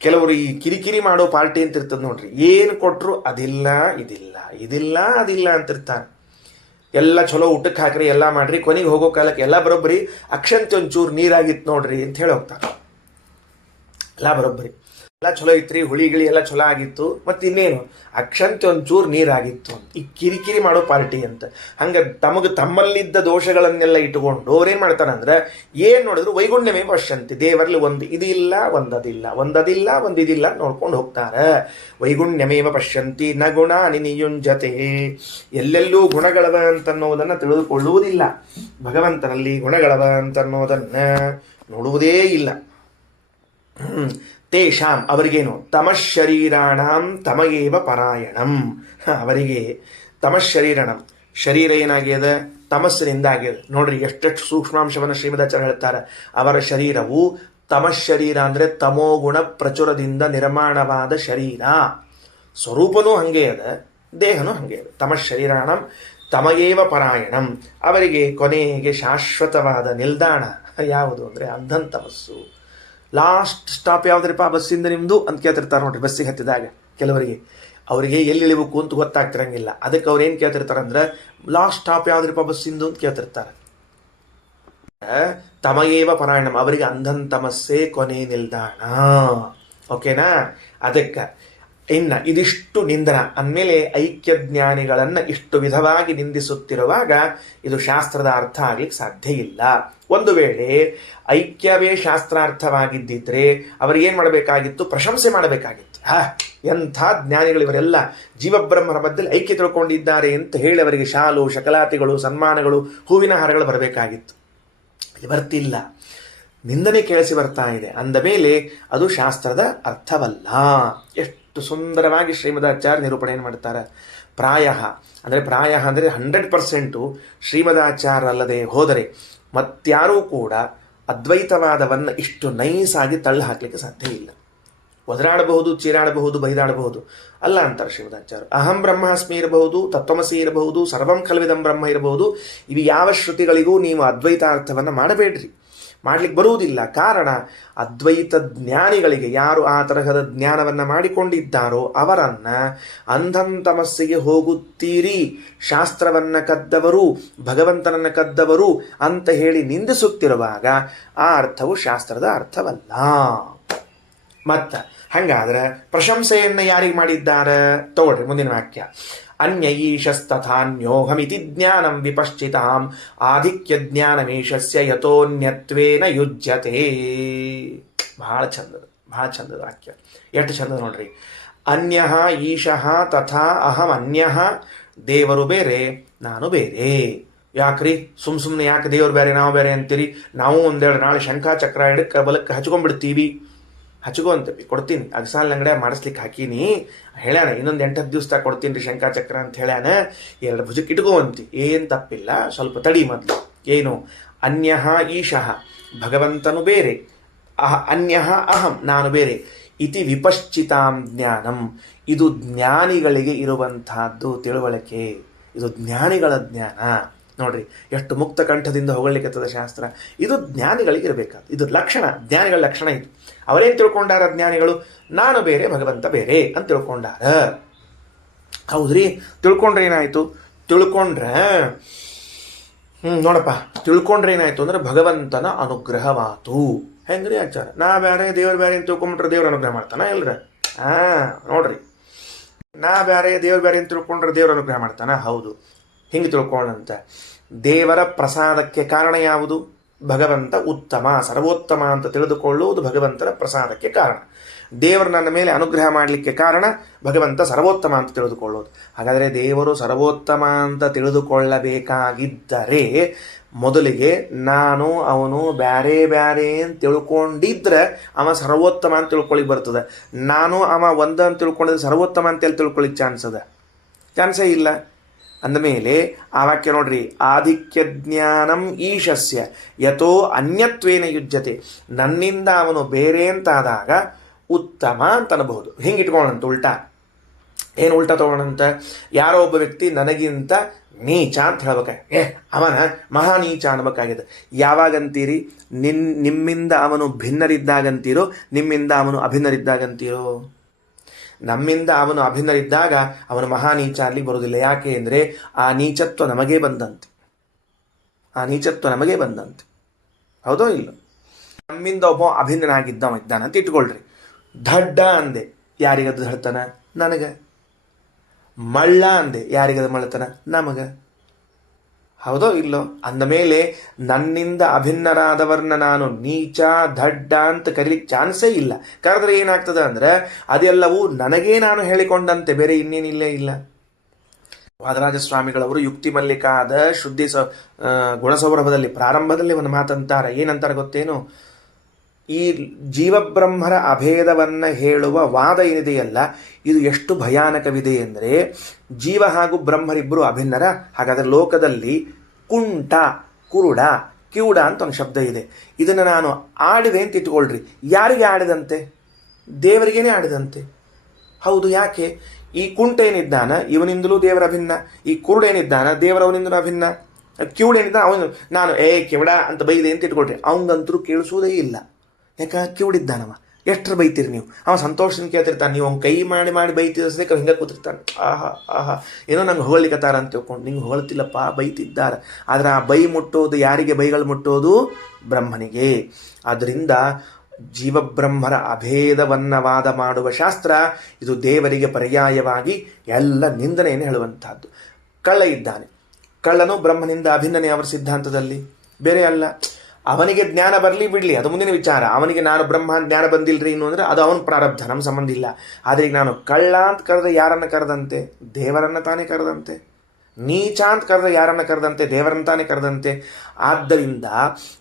ಕೆಲವರು ಈ ಕಿರಿಕಿರಿ ಮಾಡೋ ಪಾರ್ಟಿ ಅಂತ ಇರ್ತದೆ ನೋಡ್ರಿ, ಏನು ಕೊಟ್ಟರು ಅದಿಲ್ಲ ಇದಿಲ್ಲ, ಇದಿಲ್ಲ ಅದಿಲ್ಲ ಅಂತಿರ್ತಾರೆ. ಎಲ್ಲ ಚಲೋ ಊಟಕ್ಕೆ ಹಾಕ್ರಿ, ಎಲ್ಲ ಮಾಡ್ರಿ, ಕೊನೆಗೆ ಹೋಗೋ ಕಾಲಕ್ಕೆ ಎಲ್ಲ ಬರೋಬ್ಬರಿ, ಅಕ್ಷಂತೆ ಒಂಚೂರು ನೀರಾಗಿತ್ತು ನೋಡ್ರಿ ಅಂತ ಹೇಳಿ ಹೋಗ್ತಾರೆ. ಎಲ್ಲ ಬರೋಬ್ಬರಿ, ಎಲ್ಲ ಚಲೋ ಇತ್ರಿ, ಹುಳಿಗಿಳಿ ಎಲ್ಲ ಚಲೋ ಆಗಿತ್ತು, ಮತ್ತು ಇನ್ನೇನು ಅಕ್ಷಂತೆ ಒಂಚೂರು ನೀರಾಗಿತ್ತು ಅಂತ. ಈ ಕಿರಿಕಿರಿ ಮಾಡೋ ಪಾರ್ಟಿ ಅಂತ. ಹಂಗೆ ತಮ್ಮಲ್ಲಿದ್ದ ದೋಷಗಳನ್ನೆಲ್ಲ ಇಟ್ಟುಕೊಂಡು ಅವ್ರೇನು ಮಾಡ್ತಾರಂದ್ರೆ ಏನು ನೋಡಿದ್ರು ವೈಗುಣ್ಯವೇ ಪಶ್ಯಂತಿ, ದೇವರಲ್ಲಿ ಒಂದು ಇದಿಲ್ಲ, ಒಂದದಿಲ್ಲ, ಒಂದದಿಲ್ಲ ಒಂದಿದಿಲ್ಲ ನೋಡ್ಕೊಂಡು ಹೋಗ್ತಾರೆ. ವೈಗುಣ್ಯಮೇವ ಪಶ್ಯಂತಿ ನ ಗುಣ ನಿಯುಂಜತೆ. ಎಲ್ಲೆಲ್ಲೂ ಗುಣಗಳವ ಅಂತನ್ನೋದನ್ನು ತಿಳಿದುಕೊಳ್ಳುವುದಿಲ್ಲ, ಭಗವಂತನಲ್ಲಿ ಗುಣಗಳವ ಅಂತನ್ನೋದನ್ನು ನೋಡುವುದೇ ಇಲ್ಲ. ತೇಷಾಂ ಅವರಿಗೇನು ತಮಶರೀರಾಣಂ ತಮಗೇವ ಪರಾಯಣಂ. ಅವರಿಗೆ ತಮಶರೀರಣಂ, ಶರೀರ ಏನಾಗ್ಯದ ತಮಸ್ಸಿನಿಂದ ಆಗ್ಯದ. ನೋಡ್ರಿ ಎಷ್ಟೆಷ್ಟು ಸೂಕ್ಷ್ಮಾಂಶವನ್ನು ಶ್ರೀಮದಾಚಾರ್ಯ ಹೇಳ್ತಾರೆ. ಅವರ ಶರೀರವು ತಮಶರೀರ ಅಂದರೆ ತಮೋಗುಣ ಪ್ರಚುರದಿಂದ ನಿರ್ಮಾಣವಾದ ಶರೀರ. ಸ್ವರೂಪನೂ ಹಂಗೆ ಅದ, ದೇಹನೂ ಹಂಗೆ ಅದ. ತಮಶರೀರಾಣಂ ತಮಗೇವ ಪರಾಯಣಂ. ಅವರಿಗೆ ಕೊನೆಗೆ ಶಾಶ್ವತವಾದ ನಿಲ್ದಾಣ ಯಾವುದು ಅಂದರೆ ಅಂಧನ್ ತಮಸ್ಸು. ಲಾಸ್ಟ್ ಸ್ಟಾಪ್ ಯಾವುದ್ರಿಪ್ಪ ಬಸ್ಸಿಂದ ನಿಮ್ಮದು ಅಂತ ಕೇಳ್ತಿರ್ತಾರೆ ನೋಡ್ರಿ. ಬಸ್ಸಿಗೆ ಹತ್ತಿದಾಗ ಕೆಲವರಿಗೆ ಅವರಿಗೆ ಎಲ್ಲಿ ಇಳಿಬೇಕು ಅಂತ ಗೊತ್ತಾಗ್ತಿರಂಗಿಲ್ಲ. ಅದಕ್ಕೆ ಅವ್ರು ಏನು ಕೇಳ್ತಿರ್ತಾರೆ ಅಂದ್ರೆ ಲಾಸ್ಟ್ ಸ್ಟಾಪ್ ಯಾವುದ್ರಿಪ್ಪ ಬಸ್ಸಿಂದು ಅಂತ ಕೇಳ್ತಿರ್ತಾರೆ. ತಮಗೇವ ಪರಾಯಣಂ, ಅವರಿಗೆ ಅಂಧನ್ ತಮಸ್ಸೆ ಕೊನೆ ನಿಲ್ದಾಣ. ಓಕೆನಾ? ಅದಕ್ಕೆ ಇನ್ನು ಇದಿಷ್ಟು ನಿಂದನ ಅಂದಮೇಲೆ ಐಕ್ಯ ಜ್ಞಾನಿಗಳನ್ನು ಇಷ್ಟು ವಿಧವಾಗಿ ನಿಂದಿಸುತ್ತಿರುವಾಗ ಇದು ಶಾಸ್ತ್ರದ ಅರ್ಥ ಆಗ್ಲಿಕ್ಕೆ ಸಾಧ್ಯ ಇಲ್ಲ. ಒಂದು ವೇಳೆ ಐಕ್ಯವೇ ಶಾಸ್ತ್ರಾರ್ಥವಾಗಿದ್ದಿದ್ರೆ ಅವರಿಗೇನು ಮಾಡಬೇಕಾಗಿತ್ತು? ಪ್ರಶಂಸೆ ಮಾಡಬೇಕಾಗಿತ್ತು. ಎಂಥ ಜ್ಞಾನಿಗಳು ಇವರೆಲ್ಲ ಜೀವಬ್ರಹ್ಮರ ಮಧ್ಯದಲ್ಲಿ ಐಕ್ಯ ತಿಳ್ಕೊಂಡಿದ್ದಾರೆ ಅಂತ ಹೇಳಿ ಅವರಿಗೆ ಶಾಲು ಶಕಲಾತಿಗಳು ಸನ್ಮಾನಗಳು ಹೂವಿನ ಹಾರಗಳು ಬರಬೇಕಾಗಿತ್ತು. ಬರ್ತಿಲ್ಲ, ನಿಂದನೆ ಕೇಳಿಸಿ ಬರ್ತಾ ಇದೆ. ಅಂದ ಮೇಲೆ ಅದು ಶಾಸ್ತ್ರದ ಅರ್ಥವಲ್ಲ. ಎಷ್ಟು ಸುಂದರವಾಗಿ ಶ್ರೀಮದಾಚಾರ್ಯ ನಿರೂಪಣೆಯನ್ನು ಮಾಡ್ತಾರೆ. ಪ್ರಾಯ ಅಂದರೆ 100% ಶ್ರೀಮದಾಚಾರ್ಯ ಅಲ್ಲದೆ ಹೋದರೆ ಮತ್ಯಾರೂ ಕೂಡ ಅದ್ವೈತವಾದವನ್ನು ಇಷ್ಟು ನೈಸಾಗಿ ತಳ್ಳಿ ಹಾಕಲಿಕ್ಕೆ ಸಾಧ್ಯ ಇಲ್ಲ. ಒದರಾಡಬಹುದು, ಚೀರಾಡಬಹುದು, ಬೈದಾಡಬಹುದು, ಅಲ್ಲ ಅಂತಾರೆ ಶ್ರೀಮದಾಚಾರ್ಯ. ಅಹಂ ಬ್ರಹ್ಮಾಸ್ಮಿ ಇರಬಹುದು, ತತ್ವಮಸಿ ಇರಬಹುದು, ಸರ್ವಂ ಖಲ್ವಿದಂ ಬ್ರಹ್ಮ ಇರಬಹುದು. ಇವು ಯಾವ ಶ್ರುತಿಗಳಿಗೂ ನೀವು ಅದ್ವೈತಾರ್ಥವನ್ನು ಮಾಡಬೇಡ್ರಿ, ಮಾಡಲಿಕ್ಕೆ ಬರುವುದಿಲ್ಲ. ಕಾರಣ ಅದ್ವೈತ ಜ್ಞಾನಿಗಳಿಗೆ, ಯಾರು ಆ ತರಹದ ಜ್ಞಾನವನ್ನು ಮಾಡಿಕೊಂಡಿದ್ದಾರೋ ಅವರನ್ನು ಅಂಧನ್ ತಮಸ್ಸಿಗೆ ಹೋಗುತ್ತೀರಿ, ಶಾಸ್ತ್ರವನ್ನು ಕದ್ದವರು, ಭಗವಂತನನ್ನು ಕದ್ದವರು ಅಂತ ಹೇಳಿ ನಿಂದಿಸುತ್ತಿರುವಾಗ ಆ ಅರ್ಥವು ಶಾಸ್ತ್ರದ ಅರ್ಥವಲ್ಲ. ಮತ್ತು ಹಾಗಾದ್ರೆ ಪ್ರಶಂಸೆಯನ್ನು ಯಾರಿಗೆ ಮಾಡಿದ್ದಾರೆ? ತಗೊಳ್ರಿ ಮುಂದಿನ ವಾಕ್ಯ. ಅನ್ಯೈಷಸ್ತಥಾನ್ಯೋಹಮಿತಿ ಜ್ಞಾನಂ ವಿಪಶ್ಚಿತಾಂ ಆಧಿಕ್ಯ ಜ್ಞಾನಮೇಷಸ್ಯ ಯತೋನ್ಯತ್ವೇನ ಯುಜ್ಯತೆ. ಬಹಳ ಚಂದದ ವಾಕ್ಯ, ಎಷ್ಟು ಚಂದ ನೋಡ್ರಿ. ಅನ್ಯಃ ಈಶಃ ತಥಾ ಅಹಂ ಅನ್ಯಃ. ದೇವರು ಬೇರೆ, ನಾನು ಬೇರೆ. ಯಾಕ್ರಿ ಸುಮ್ಮನೆ ಯಾಕೆ ದೇವರು ಬೇರೆ ನಾವು ಬೇರೆ ಅಂತೀರಿ? ನಾವು ಒಂದೆರಡು ನಾಳೆ ಶಂಖ ಚಕ್ರ ಹಿಡಕ್ಕೆ ಬಲಕ್ಕೆ ಹಚ್ಕೊಂಡ್ಬಿಡ್ತೀವಿ. ಹಚ್ಕೋ ಅಂತೀವಿ, ಕೊಡ್ತೀನಿ, ಅಗಸಾಲ ಅಂಗಡಿ ಮಾಡಿಸ್ಲಿಕ್ಕೆ ಹಾಕೀನಿ, ಹೇಳ್ಯಾನ ಇನ್ನೊಂದು 8-10 ದಿವಸ ಕೊಡ್ತೀನಿ ರೀ ಶಂಖಾಚಕ್ರ ಅಂತ ಹೇಳ್ಯಾನ, 2 ಭುಜಕ್ಕೆ ಇಟ್ಕೋ ಅಂತಿ. ಏನು ತಪ್ಪಿಲ್ಲ, ಸ್ವಲ್ಪ ತಡಿ ಮೊದಲು. ಏನು? ಅನ್ಯಃ ಈಶಃ, ಭಗವಂತನು ಬೇರೆ, ಅನ್ಯಃ ಅಹಂ, ನಾನು ಬೇರೆ. ಇತಿ ವಿಪಶ್ಚಿತಾಂ ಜ್ಞಾನಂ, ಇದು ಜ್ಞಾನಿಗಳಿಗೆ ಇರುವಂತಹದ್ದು ತಿಳುವಳಿಕೆ, ಇದು ಜ್ಞಾನಿಗಳ ಜ್ಞಾನ. ನೋಡ್ರಿ ಎಷ್ಟು ಮುಕ್ತ ಕಂಠದಿಂದ ಹೊಗಳಿಕೆತ್ತದ ಶಾಸ್ತ್ರ. ಇದು ಜ್ಞಾನಿಗಳಿಗೆ ಇರಬೇಕಾದ, ಇದು ಲಕ್ಷಣ, ಜ್ಞಾನಿಗಳ ಲಕ್ಷಣ ಇದು. ಅವರೇನು ತಿಳ್ಕೊಂಡಾರ ಜ್ಞಾನಿಗಳು? ನಾನು ಬೇರೆ, ಭಗವಂತ ಬೇರೆ ಅಂತ ತಿಳ್ಕೊಂಡಾರ. ಹೌದ್ರಿ, ತಿಳ್ಕೊಂಡ್ರೆ ಏನಾಯ್ತು? ತಿಳ್ಕೊಂಡ್ರೆ ನೋಡಪ್ಪ, ತಿಳ್ಕೊಂಡ್ರೆ ಏನಾಯ್ತು ಅಂದ್ರೆ ಭಗವಂತನ ಅನುಗ್ರಹವಾತು. ಹೆಂಗ್ರಿ ಆಚಾರ? ನಾ ಬೇರೆ ದೇವ್ರ ಬೇರೆ ಅಂತ ತಿಳ್ಕೊಂಡ್ರೆ ದೇವ್ರ ಅನುಗ್ರಹ ಮಾಡ್ತಾನ ಇಲ್ರ? ನೋಡ್ರಿ, ನಾ ಬೇರೆ ದೇವ್ರ ಬೇರೆ ಅಂತ ತಿಳ್ಕೊಂಡ್ರೆ ದೇವ್ರ ಅನುಗ್ರಹ ಮಾಡ್ತಾನ? ಹೌದು. ಹಿಂಗೆ ತಿಳ್ಕೊಂಡಂತ ದೇವರ ಪ್ರಸಾದಕ್ಕೆ ಕಾರಣ ಯಾವುದು? ಭಗವಂತ ಉತ್ತಮ, ಸರ್ವೋತ್ತಮ ಅಂತ ತಿಳಿದುಕೊಳ್ಳುವುದು ಭಗವಂತನ ಪ್ರಸಾದಕ್ಕೆ ಕಾರಣ. ದೇವರು ನನ್ನ ಮೇಲೆ ಅನುಗ್ರಹ ಮಾಡಲಿಕ್ಕೆ ಕಾರಣ ಭಗವಂತ ಸರ್ವೋತ್ತಮ ಅಂತ ತಿಳಿದುಕೊಳ್ಳೋದು. ಹಾಗಾದರೆ ದೇವರು ಸರ್ವೋತ್ತಮ ಅಂತ ತಿಳಿದುಕೊಳ್ಳಬೇಕಾಗಿದ್ದರೆ ಮೊದಲಿಗೆ ನಾನು ಅವನು ಬ್ಯಾರೆ ಬ್ಯಾರೆ ಅಂತ ತಿಳ್ಕೊಂಡಿದ್ರೆ ಅವ ಸರ್ವೋತ್ತಮ ಅಂತ ತಿಳ್ಕೊಳ್ಳಿಕ್ಕೆ ಬರ್ತದೆ. ನಾನು ಅವ ಒಂದ ಅಂತ ತಿಳ್ಕೊಂಡಿದ್ರೆ ಸರ್ವೋತ್ತಮ ಅಂತೇಳಿ ತಿಳ್ಕೊಳ್ಳಿಕ್ಕೆ ಚಾನ್ಸೇ ಇಲ್ಲ. ಅಂದಮೇಲೆ ಆ ವಾಕ್ಯ ನೋಡ್ರಿ, ಆಧಿಕ್ಯ ಜ್ಞಾನಂ ಈಶಸ್ಯ ಯಥೋ ಅನ್ಯತ್ವೇನ ಯುಜ್ಯತೆ. ನನ್ನಿಂದ ಅವನು ಬೇರೆ ಅಂತಾದಾಗ ಉತ್ತಮ ಅಂತ ಅನ್ನಬಹುದು. ಹಿಂಗಿಟ್ಕೊಳ್ಳೋಣಂತ ಉಲ್ಟಾ. ಏನು ಉಲ್ಟಾ ತಗೊಳ್ಳೋಣಂತ? ಯಾರೋ ಒಬ್ಬ ವ್ಯಕ್ತಿ ನನಗಿಂತ ನೀಚ ಅಂತ ಹೇಳ್ಬೇಕ, ಅವನ ಮಹಾ ನೀಚ ಅನ್ಬೇಕಾಗಿದೆ. ಯಾವಾಗಂತೀರಿ? ನಿಮ್ಮಿಂದ ಅವನು ಭಿನ್ನರಿದ್ದಾಗಂತೀರೋ, ನಿಮ್ಮಿಂದ ಅವನು ಅಭಿನ್ನರಿದ್ದಾಗಂತೀರೋ? ನಮ್ಮಿಂದ ಅವನು ಅಭಿನ್ನರಿದ್ದಾಗ ಅವನು ಮಹಾ ನೀಚ ಅಲ್ಲಿ ಬರುವುದಿಲ್ಲ. ಯಾಕೆ ಅಂದರೆ ಆ ನೀಚತ್ವ ನಮಗೇ ಬಂದಂತೆ. ಹೌದೋ ಇಲ್ಲ? ನಮ್ಮಿಂದ ಒಬ್ಬ ಅಭಿನ್ನನಾಗಿದ್ದವ ಇದ್ದಾನಂತ ಇಟ್ಕೊಳ್ರಿ. ದಡ್ಡ ಅಂದೆ, ಯಾರಿಗದು ದಡ್ತನ? ನನಗೆ. ಮಳ್ಳ ಅಂದೆ, ಯಾರಿಗದು ಮಳ್ಳತನ? ನಮಗ. ಹೌದೋ ಇಲ್ಲೋ? ಅಂದ ಮೇಲೆ ನನ್ನಿಂದ ಅಭಿನ್ನರಾದವರನ್ನ ನಾನು ನೀಚ ದಡ್ಡ ಅಂತ ಕರೀಲಿಕ್ಕೆ ಚಾನ್ಸೇ ಇಲ್ಲ. ಕರೆದ್ರೆ ಏನಾಗ್ತದೆ ಅಂದ್ರೆ ಅದೆಲ್ಲವೂ ನನಗೇ ನಾನು ಹೇಳಿಕೊಂಡಂತೆ, ಬೇರೆ ಇನ್ನೇನಿಲ್ಲೇ ಇಲ್ಲ. ವಾದರಾಜ ಸ್ವಾಮಿಗಳವರು ಯುಕ್ತಿ ಮಲ್ಲಿಕಾದ ಶುದ್ಧಿ ಗುಣಸೌರಭದಲ್ಲಿ ಪ್ರಾರಂಭದಲ್ಲಿ ಒಂದು ಮಾತಂತಾರೆ. ಏನಂತಾರೆ ಗೊತ್ತೇನು? ಈ ಜೀವಬ್ರಹ್ಮರ ಅಭೇದವನ್ನು ಹೇಳುವ ವಾದ ಏನಿದೆಯಲ್ಲ, ಇದು ಎಷ್ಟು ಭಯಾನಕವಿದೆ ಅಂದರೆ, ಜೀವ ಹಾಗೂ ಬ್ರಹ್ಮರಿಬ್ಬರು ಅಭಿನ್ನರ. ಹಾಗಾದರೆ ಲೋಕದಲ್ಲಿ ಕುಂಟ, ಕುರುಡ, ಕಿವುಡ ಅಂತ ಒಂದು ಶಬ್ದ ಇದೆ. ಇದನ್ನು ನಾನು ಆಡಿದೆ ಅಂತ ಇಟ್ಕೊಳ್ರಿ. ಯಾರಿಗೆ ಆಡಿದಂತೆ? ದೇವರಿಗೇನೆ ಆಡಿದಂತೆ. ಹೌದು. ಯಾಕೆ? ಈ ಕುಂಟ ಏನಿದ್ದಾನ ಇವನಿಂದಲೂ ದೇವರ ಅಭಿನ್ನ, ಈ ಕುರುಡ ಏನಿದ್ದಾನ ದೇವರವನಿಂದಲೂ ಅಭಿನ್ನ, ಕಿವುಡ ಏನಿದ್ದಾನ ಅವನು ನಾನು ಕಿವುಡ ಅಂತ ಬೈದೆ ಅಂತ ಇಟ್ಕೊಳ್ರಿ. ಅವಂಗಂತರೂ ಕೇಳಿಸುವುದೇ ಇಲ್ಲ. ಯಾಕೆ? ಕಿವುಡಿದ್ದಾನವ. ಎಷ್ಟರ ಬೈತೀರಿ ನೀವು? ಅವ ಸಂತೋಷದಿಂದ ಕೇಳ್ತಿರ್ತಾನೆ. ನೀವು ಅವ್ನು ಕೈ ಮಾಡಿ ಬೈತಿದ್ದಕ್ಕೆ ಹಿಂಗೆ ಕೂತಿರ್ತಾನೆ. ಆಹಾ ಏನೋ ನಂಗೆ ಹೊಗಳಿಕತ್ತಾರ ಅಂತ ತಿಳ್ಕೊಂಡು. ನಿಂಗೆ ಹೊಳ್ತಿಲ್ಲಪ್ಪ, ಬೈತಿದ್ದಾರೆ. ಆದರೆ ಆ ಬೈ ಮುಟ್ಟೋದು ಯಾರಿಗೆ? ಬೈಗಳು ಮುಟ್ಟೋದು ಬ್ರಹ್ಮನಿಗೆ. ಆದ್ದರಿಂದ ಜೀವಬ್ರಹ್ಮರ ಅಭೇದವನ್ನ ವಾದ ಮಾಡುವ ಶಾಸ್ತ್ರ ಇದು ದೇವರಿಗೆ ಪರ್ಯಾಯವಾಗಿ ಎಲ್ಲ ನಿಂದನೆಯನ್ನು ಹೇಳುವಂತಹದ್ದು. ಕಳ್ಳ ಇದ್ದಾನೆ, ಕಳ್ಳನು ಬ್ರಹ್ಮನಿಂದ ಅಭಿನ್ನನೆ ಅವರ ಸಿದ್ಧಾಂತದಲ್ಲಿ, ಬೇರೆ ಅಲ್ಲ. ಅವನಿಗೆ ಜ್ಞಾನ ಬರಲಿ ಬಿಡಲಿ, ಅದು ಮುಂದಿನ ವಿಚಾರ. ಅವನಿಗೆ ನಾನು ಬ್ರಹ್ಮ ಜ್ಞಾನ ಬಂದಿಲ್ರಿ ಇನ್ನು ಅಂದರೆ ಅದು ಅವನ ಪ್ರಾರಬ್ಧ, ನಮ್ಮ ಸಂಬಂಧ ಇಲ್ಲ. ಆದರೆ ಈಗ ನಾನು ಕಳ್ಳ ಅಂತ ಕರೆದ ಯಾರನ್ನು ಕರೆದಂತೆ? ದೇವರನ್ನ ತಾನೇ ಕರೆದಂತೆ. ನೀಚ ಅಂತ ಕರೆದ ಯಾರನ್ನ ಕರೆದಂತೆ? ದೇವರನ್ನ ತಾನೇ ಕರೆದಂತೆ. ಆದ್ದರಿಂದ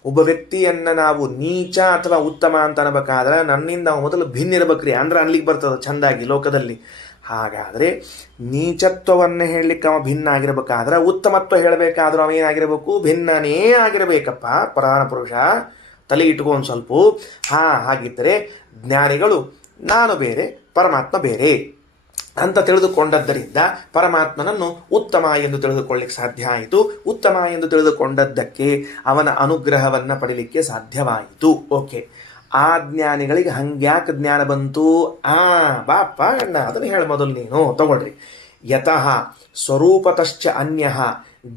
ಒಬ್ಬ ವ್ಯಕ್ತಿಯನ್ನು ನಾವು ನೀಚ ಅಥವಾ ಉತ್ತಮ ಅಂತ ಅನ್ಬೇಕಾದ್ರೆ ನನ್ನಿಂದ ನಾವು ಮೊದಲು ಭಿನ್ನ ಇರಬೇಕ್ರಿ, ಅಂದ್ರೆ ಅನ್ಲಿಕ್ಕೆ ಬರ್ತದೆ ಚಂದಾಗಿ ಲೋಕದಲ್ಲಿ. ಹಾಗಾದರೆ ನೀಚತ್ವವನ್ನು ಹೇಳಲಿಕ್ಕೆ ಅವ ಭಿನ್ನ ಆಗಿರ್ಬೇಕಾದ್ರೆ, ಉತ್ತಮತ್ವ ಹೇಳಬೇಕಾದ್ರೂ ಅವ ಏನಾಗಿರ್ಬೇಕು? ಭಿನ್ನನೇ ಆಗಿರಬೇಕಪ್ಪ. ಪ್ರಧಾನ ಪುರುಷ ತಲೆ ಇಟ್ಕೊ ಒಂದು ಸ್ವಲ್ಪ. ಹಾಗಿದ್ದರೆ ಜ್ಞಾನಿಗಳು ನಾನು ಬೇರೆ ಪರಮಾತ್ಮ ಬೇರೆ ಅಂತ ತಿಳಿದುಕೊಂಡದ್ದರಿಂದ ಪರಮಾತ್ಮನನ್ನು ಉತ್ತಮ ಎಂದು ತಿಳಿದುಕೊಳ್ಳಿಕ್ಕೆ ಸಾಧ್ಯ ಆಯಿತು. ಉತ್ತಮ ಎಂದು ತಿಳಿದುಕೊಂಡದ್ದಕ್ಕೆ ಅವನ ಅನುಗ್ರಹವನ್ನು ಪಡೀಲಿಕ್ಕೆ ಸಾಧ್ಯವಾಯಿತು. ಓಕೆ, ಆ ಜ್ಞಾನಿಗಳಿಗೆ ಹಂಗ್ಯಾಕೆ ಜ್ಞಾನ ಬಂತು? ಬಾಪ ಅಣ್ಣ ಅದನ್ನು ಹೇಳ ಮೊದಲು ನೀನು ತಗೊಳ್ರಿ. ಯತಃ ಸ್ವರೂಪತಶ್ಚ ಅನ್ಯಃ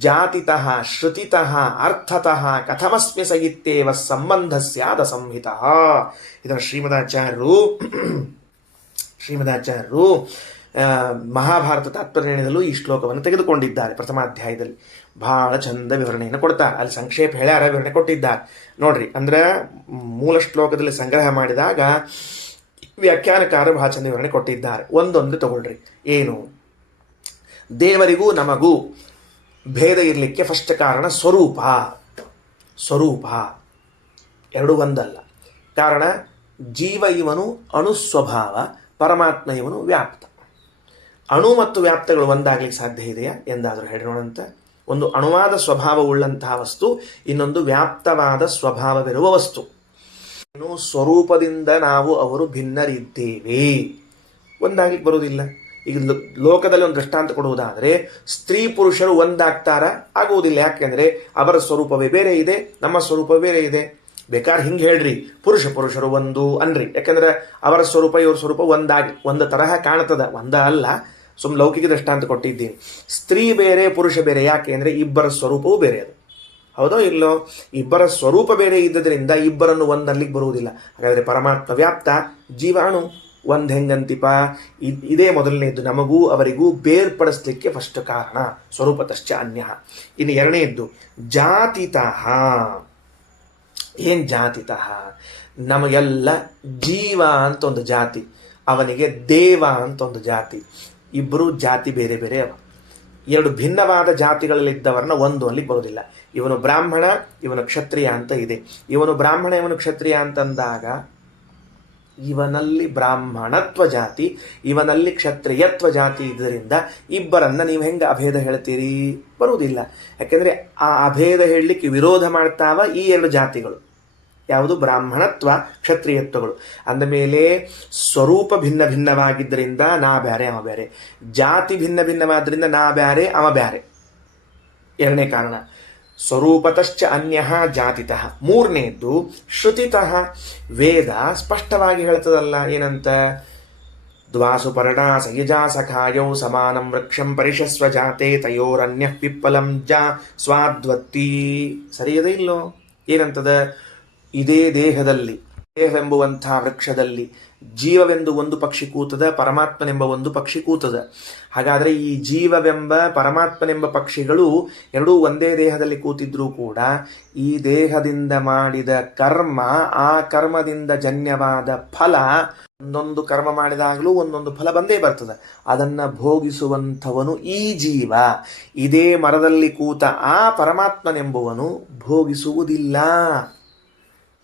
ಜಾತಿತಃ ಶ್ರುತಿತಃ ಅರ್ಥತಃ ಕಥಮಸ್ಮಿ ಸಹಿತ್ಯೇವ ಸಂಬಂಧ ಸ್ಯಾದ ಸಂಹಿತಃ. ಇದನ್ನು ಶ್ರೀಮದಾಚಾರ್ಯರು ಮಹಾಭಾರತ ತಾತ್ಪರ್ಯದಲ್ಲೂ ಈ ಶ್ಲೋಕವನ್ನು ತೆಗೆದುಕೊಂಡಿದ್ದಾರೆ. ಪ್ರಥಮಾಧ್ಯಾಯದಲ್ಲಿ ಬಹಳ ಚಂದ ವಿವರಣೆಯನ್ನು ಕೊಡ್ತಾರೆ. ಅಲ್ಲಿ ಸಂಕ್ಷೇಪ ಹೇಳ್ಯಾರ, ವಿವರಣೆ ಕೊಟ್ಟಿದ್ದಾರೆ ನೋಡ್ರಿ. ಅಂದ್ರೆ ಮೂಲ ಶ್ಲೋಕದಲ್ಲಿ ಸಂಗ್ರಹ ಮಾಡಿದಾಗ ವ್ಯಾಖ್ಯಾನಕಾರ ಬಹಳ ಚಂದ ವಿವರಣೆ ಕೊಟ್ಟಿದ್ದಾರೆ. ಒಂದೊಂದು ತಗೊಳ್ರಿ. ಏನು? ದೇವರಿಗೂ ನಮಗೂ ಭೇದ ಇರಲಿಕ್ಕೆ ಫಸ್ಟ್ ಕಾರಣ ಸ್ವರೂಪ ಎರಡು ಒಂದಲ್ಲ. ಕಾರಣ ಜೀವ ಇವನು ಅಣುಸ್ವಭಾವ, ಪರಮಾತ್ಮ ಇವನು ವ್ಯಾಪ್ತ. ಅಣು ಮತ್ತು ವ್ಯಾಪ್ತಗಳು ಒಂದಾಗ್ಲಿಕ್ಕೆ ಸಾಧ್ಯ ಇದೆಯಾ ಎಂದಾದರೂ ಹೇಳೋಣಂತ. ಒಂದು ಅಣುವಾದ ಸ್ವಭಾವವುಳ್ಳಂತಹ ವಸ್ತು, ಇನ್ನೊಂದು ವ್ಯಾಪ್ತವಾದ ಸ್ವಭಾವವಿರುವ ವಸ್ತು. ಇನ್ನು ಸ್ವರೂಪದಿಂದ ನಾವು ಅವರು ಭಿನ್ನರಿದ್ದೇವೆ, ಒಂದಾಗ್ಲಿಕ್ಕೆ ಬರುವುದಿಲ್ಲ. ಈಗ ಲೋಕದಲ್ಲಿ ಒಂದು ದೃಷ್ಟಾಂತ ಕೊಡುವುದಾದರೆ, ಸ್ತ್ರೀ ಪುರುಷರು ಒಂದಾಗ್ತಾರ? ಆಗುವುದಿಲ್ಲ. ಯಾಕೆಂದರೆ ಅವರ ಸ್ವರೂಪವೇ ಬೇರೆ ಇದೆ, ನಮ್ಮ ಸ್ವರೂಪವೇ ಬೇರೆ ಇದೆ. ಬೇಕಾದ್ರೆ ಹಿಂಗೆ ಹೇಳ್ರಿ, ಪುರುಷರು ಒಂದು ಅನ್ರಿ. ಯಾಕಂದ್ರೆ ಅವರ ಸ್ವರೂಪ ಇವ್ರ ಸ್ವರೂಪ ಒಂದು ತರಹ ಕಾಣ್ತದ, ಒಂದ ಅಲ್ಲ. ಲೌಕಿಕ ದೃಷ್ಟಾಂತ ಕೊಟ್ಟಿದ್ದೀನಿ. ಸ್ತ್ರೀ ಬೇರೆ ಪುರುಷ ಬೇರೆ. ಯಾಕೆ ಅಂದರೆ ಇಬ್ಬರ ಸ್ವರೂಪವೂ ಬೇರೆ. ಅದು ಹೌದೋ ಇಲ್ಲೋ? ಇಬ್ಬರ ಸ್ವರೂಪ ಬೇರೆ ಇದ್ದದ್ರಿಂದ ಇಬ್ಬರನ್ನು ಒಂದಲ್ಲಿಗೆ ಬರುವುದಿಲ್ಲ. ಹಾಗಾದರೆ ಪರಮಾತ್ಮ ವ್ಯಾಪ್ತ, ಜೀವಾಣು ಒಂದು ಹೆಂಗಂತಿಪ? ಇದೇ ಮೊದಲನೇದ್ದು. ನಮಗೂ ಅವರಿಗೂ ಬೇರ್ಪಡಿಸ್ಲಿಕ್ಕೆ ಫಸ್ಟ್ ಕಾರಣ ಸ್ವರೂಪತಶ್ಚ ಅನ್ಯ. ಇನ್ನು ಎರಡನೇದ್ದು ಜಾತಿತಃ. ಏನು ಜಾತಿತಃ? ನಮಗೆಲ್ಲ ಜೀವ ಅಂತ ಒಂದು ಜಾತಿ, ಅವನಿಗೆ ದೇವ ಅಂತ ಒಂದು ಜಾತಿ. ಇಬ್ಬರು ಜಾತಿ ಬೇರೆ ಬೇರೆ ಅವ. ಎರಡು ಭಿನ್ನವಾದ ಜಾತಿಗಳಲ್ಲಿದ್ದವರನ್ನ ಒಂದು ಅಲ್ಲಿ ಬರೋದಿಲ್ಲ. ಇವನು ಬ್ರಾಹ್ಮಣ, ಇವನು ಕ್ಷತ್ರಿಯ ಅಂತ ಇದೆ. ಇವನು ಬ್ರಾಹ್ಮಣ, ಇವನು ಕ್ಷತ್ರಿಯ ಅಂತಂದಾಗ ಇವನಲ್ಲಿ ಬ್ರಾಹ್ಮಣತ್ವ ಜಾತಿ, ಇವನಲ್ಲಿ ಕ್ಷತ್ರಿಯತ್ವ ಜಾತಿ ಇದರಿಂದ ಇಬ್ಬರನ್ನ ನೀವು ಹೆಂಗೆ ಅಭೇದ ಹೇಳ್ತೀರಿ? ಬರುವುದಿಲ್ಲ. ಯಾಕೆಂದರೆ ಆ ಅಭೇದ ಹೇಳಲಿಕ್ಕೆ ವಿರೋಧ ಮಾಡ್ತಾವ ಈ ಎರಡು ಜಾತಿಗಳು. ಯಾವುದು ಬ್ರಾಹ್ಮಣತ್ವ ಕ್ಷತ್ರಿಯತ್ವಗಳು ಅಂದಮೇಲೆ ಸ್ವರೂಪ ಭಿನ್ನ ಭಿನ್ನವಾಗಿದ್ದರಿಂದ ನಾ ಬ್ಯಾರೆ ಅವ ಬ್ಯಾರೆ, ಜಾತಿ ಭಿನ್ನ ಭಿನ್ನವಾದ್ರಿಂದ ನಾ ಬ್ಯಾರೆ ಅವ ಬ್ಯಾರೆ. ಎರಡನೇ ಕಾರಣ ಸ್ವರೂಪತಶ್ಚ ಅನ್ಯಃ ಜಾತಿತಃ. ಮೂರನೇದ್ದು ಶ್ರುತಿತಃ. ವೇದ ಸ್ಪಷ್ಟವಾಗಿ ಹೇಳ್ತದಲ್ಲ, ಏನಂತ? ದ್ವಾಸು ಪರ್ಣಾ ಸಯಜಾ ಸಖಾಯೌ ಸಮಾನಂ ವೃಕ್ಷಂ ಪರಿಷಸ್ವ ಜಾತೆ ತಯೋರನ್ಯ ಪಿಪ್ಪಲಂ ಜಾ ಸ್ವಾದ್ವತ್ತಿ. ಸರಿಯದೇ ಇಲ್ಲೋ? ಏನಂತದ? ಇದೇ ದೇಹದಲ್ಲಿ, ದೇಹವೆಂಬುವಂಥ ವೃಕ್ಷದಲ್ಲಿ ಜೀವವೆಂದು ಒಂದು ಪಕ್ಷಿ ಕೂತದ, ಪರಮಾತ್ಮನೆಂಬ ಒಂದು ಪಕ್ಷಿ ಕೂತದ. ಹಾಗಾದರೆ ಈ ಜೀವವೆಂಬ ಪರಮಾತ್ಮನೆಂಬ ಪಕ್ಷಿಗಳು ಎರಡೂ ಒಂದೇ ದೇಹದಲ್ಲಿ ಕೂತಿದ್ರೂ ಕೂಡ ಈ ದೇಹದಿಂದ ಮಾಡಿದ ಕರ್ಮ, ಆ ಕರ್ಮದಿಂದ ಜನ್ಯವಾದ ಫಲ, ಒಂದೊಂದು ಕರ್ಮ ಮಾಡಿದಾಗಲೂ ಒಂದೊಂದು ಫಲ ಬಂದೇ ಬರ್ತದೆ. ಅದನ್ನು ಭೋಗಿಸುವಂಥವನು ಈ ಜೀವ. ಇದೇ ಮರದಲ್ಲಿ ಕೂತ ಆ ಪರಮಾತ್ಮನೆಂಬುವನು ಭೋಗಿಸುವುದಿಲ್ಲ.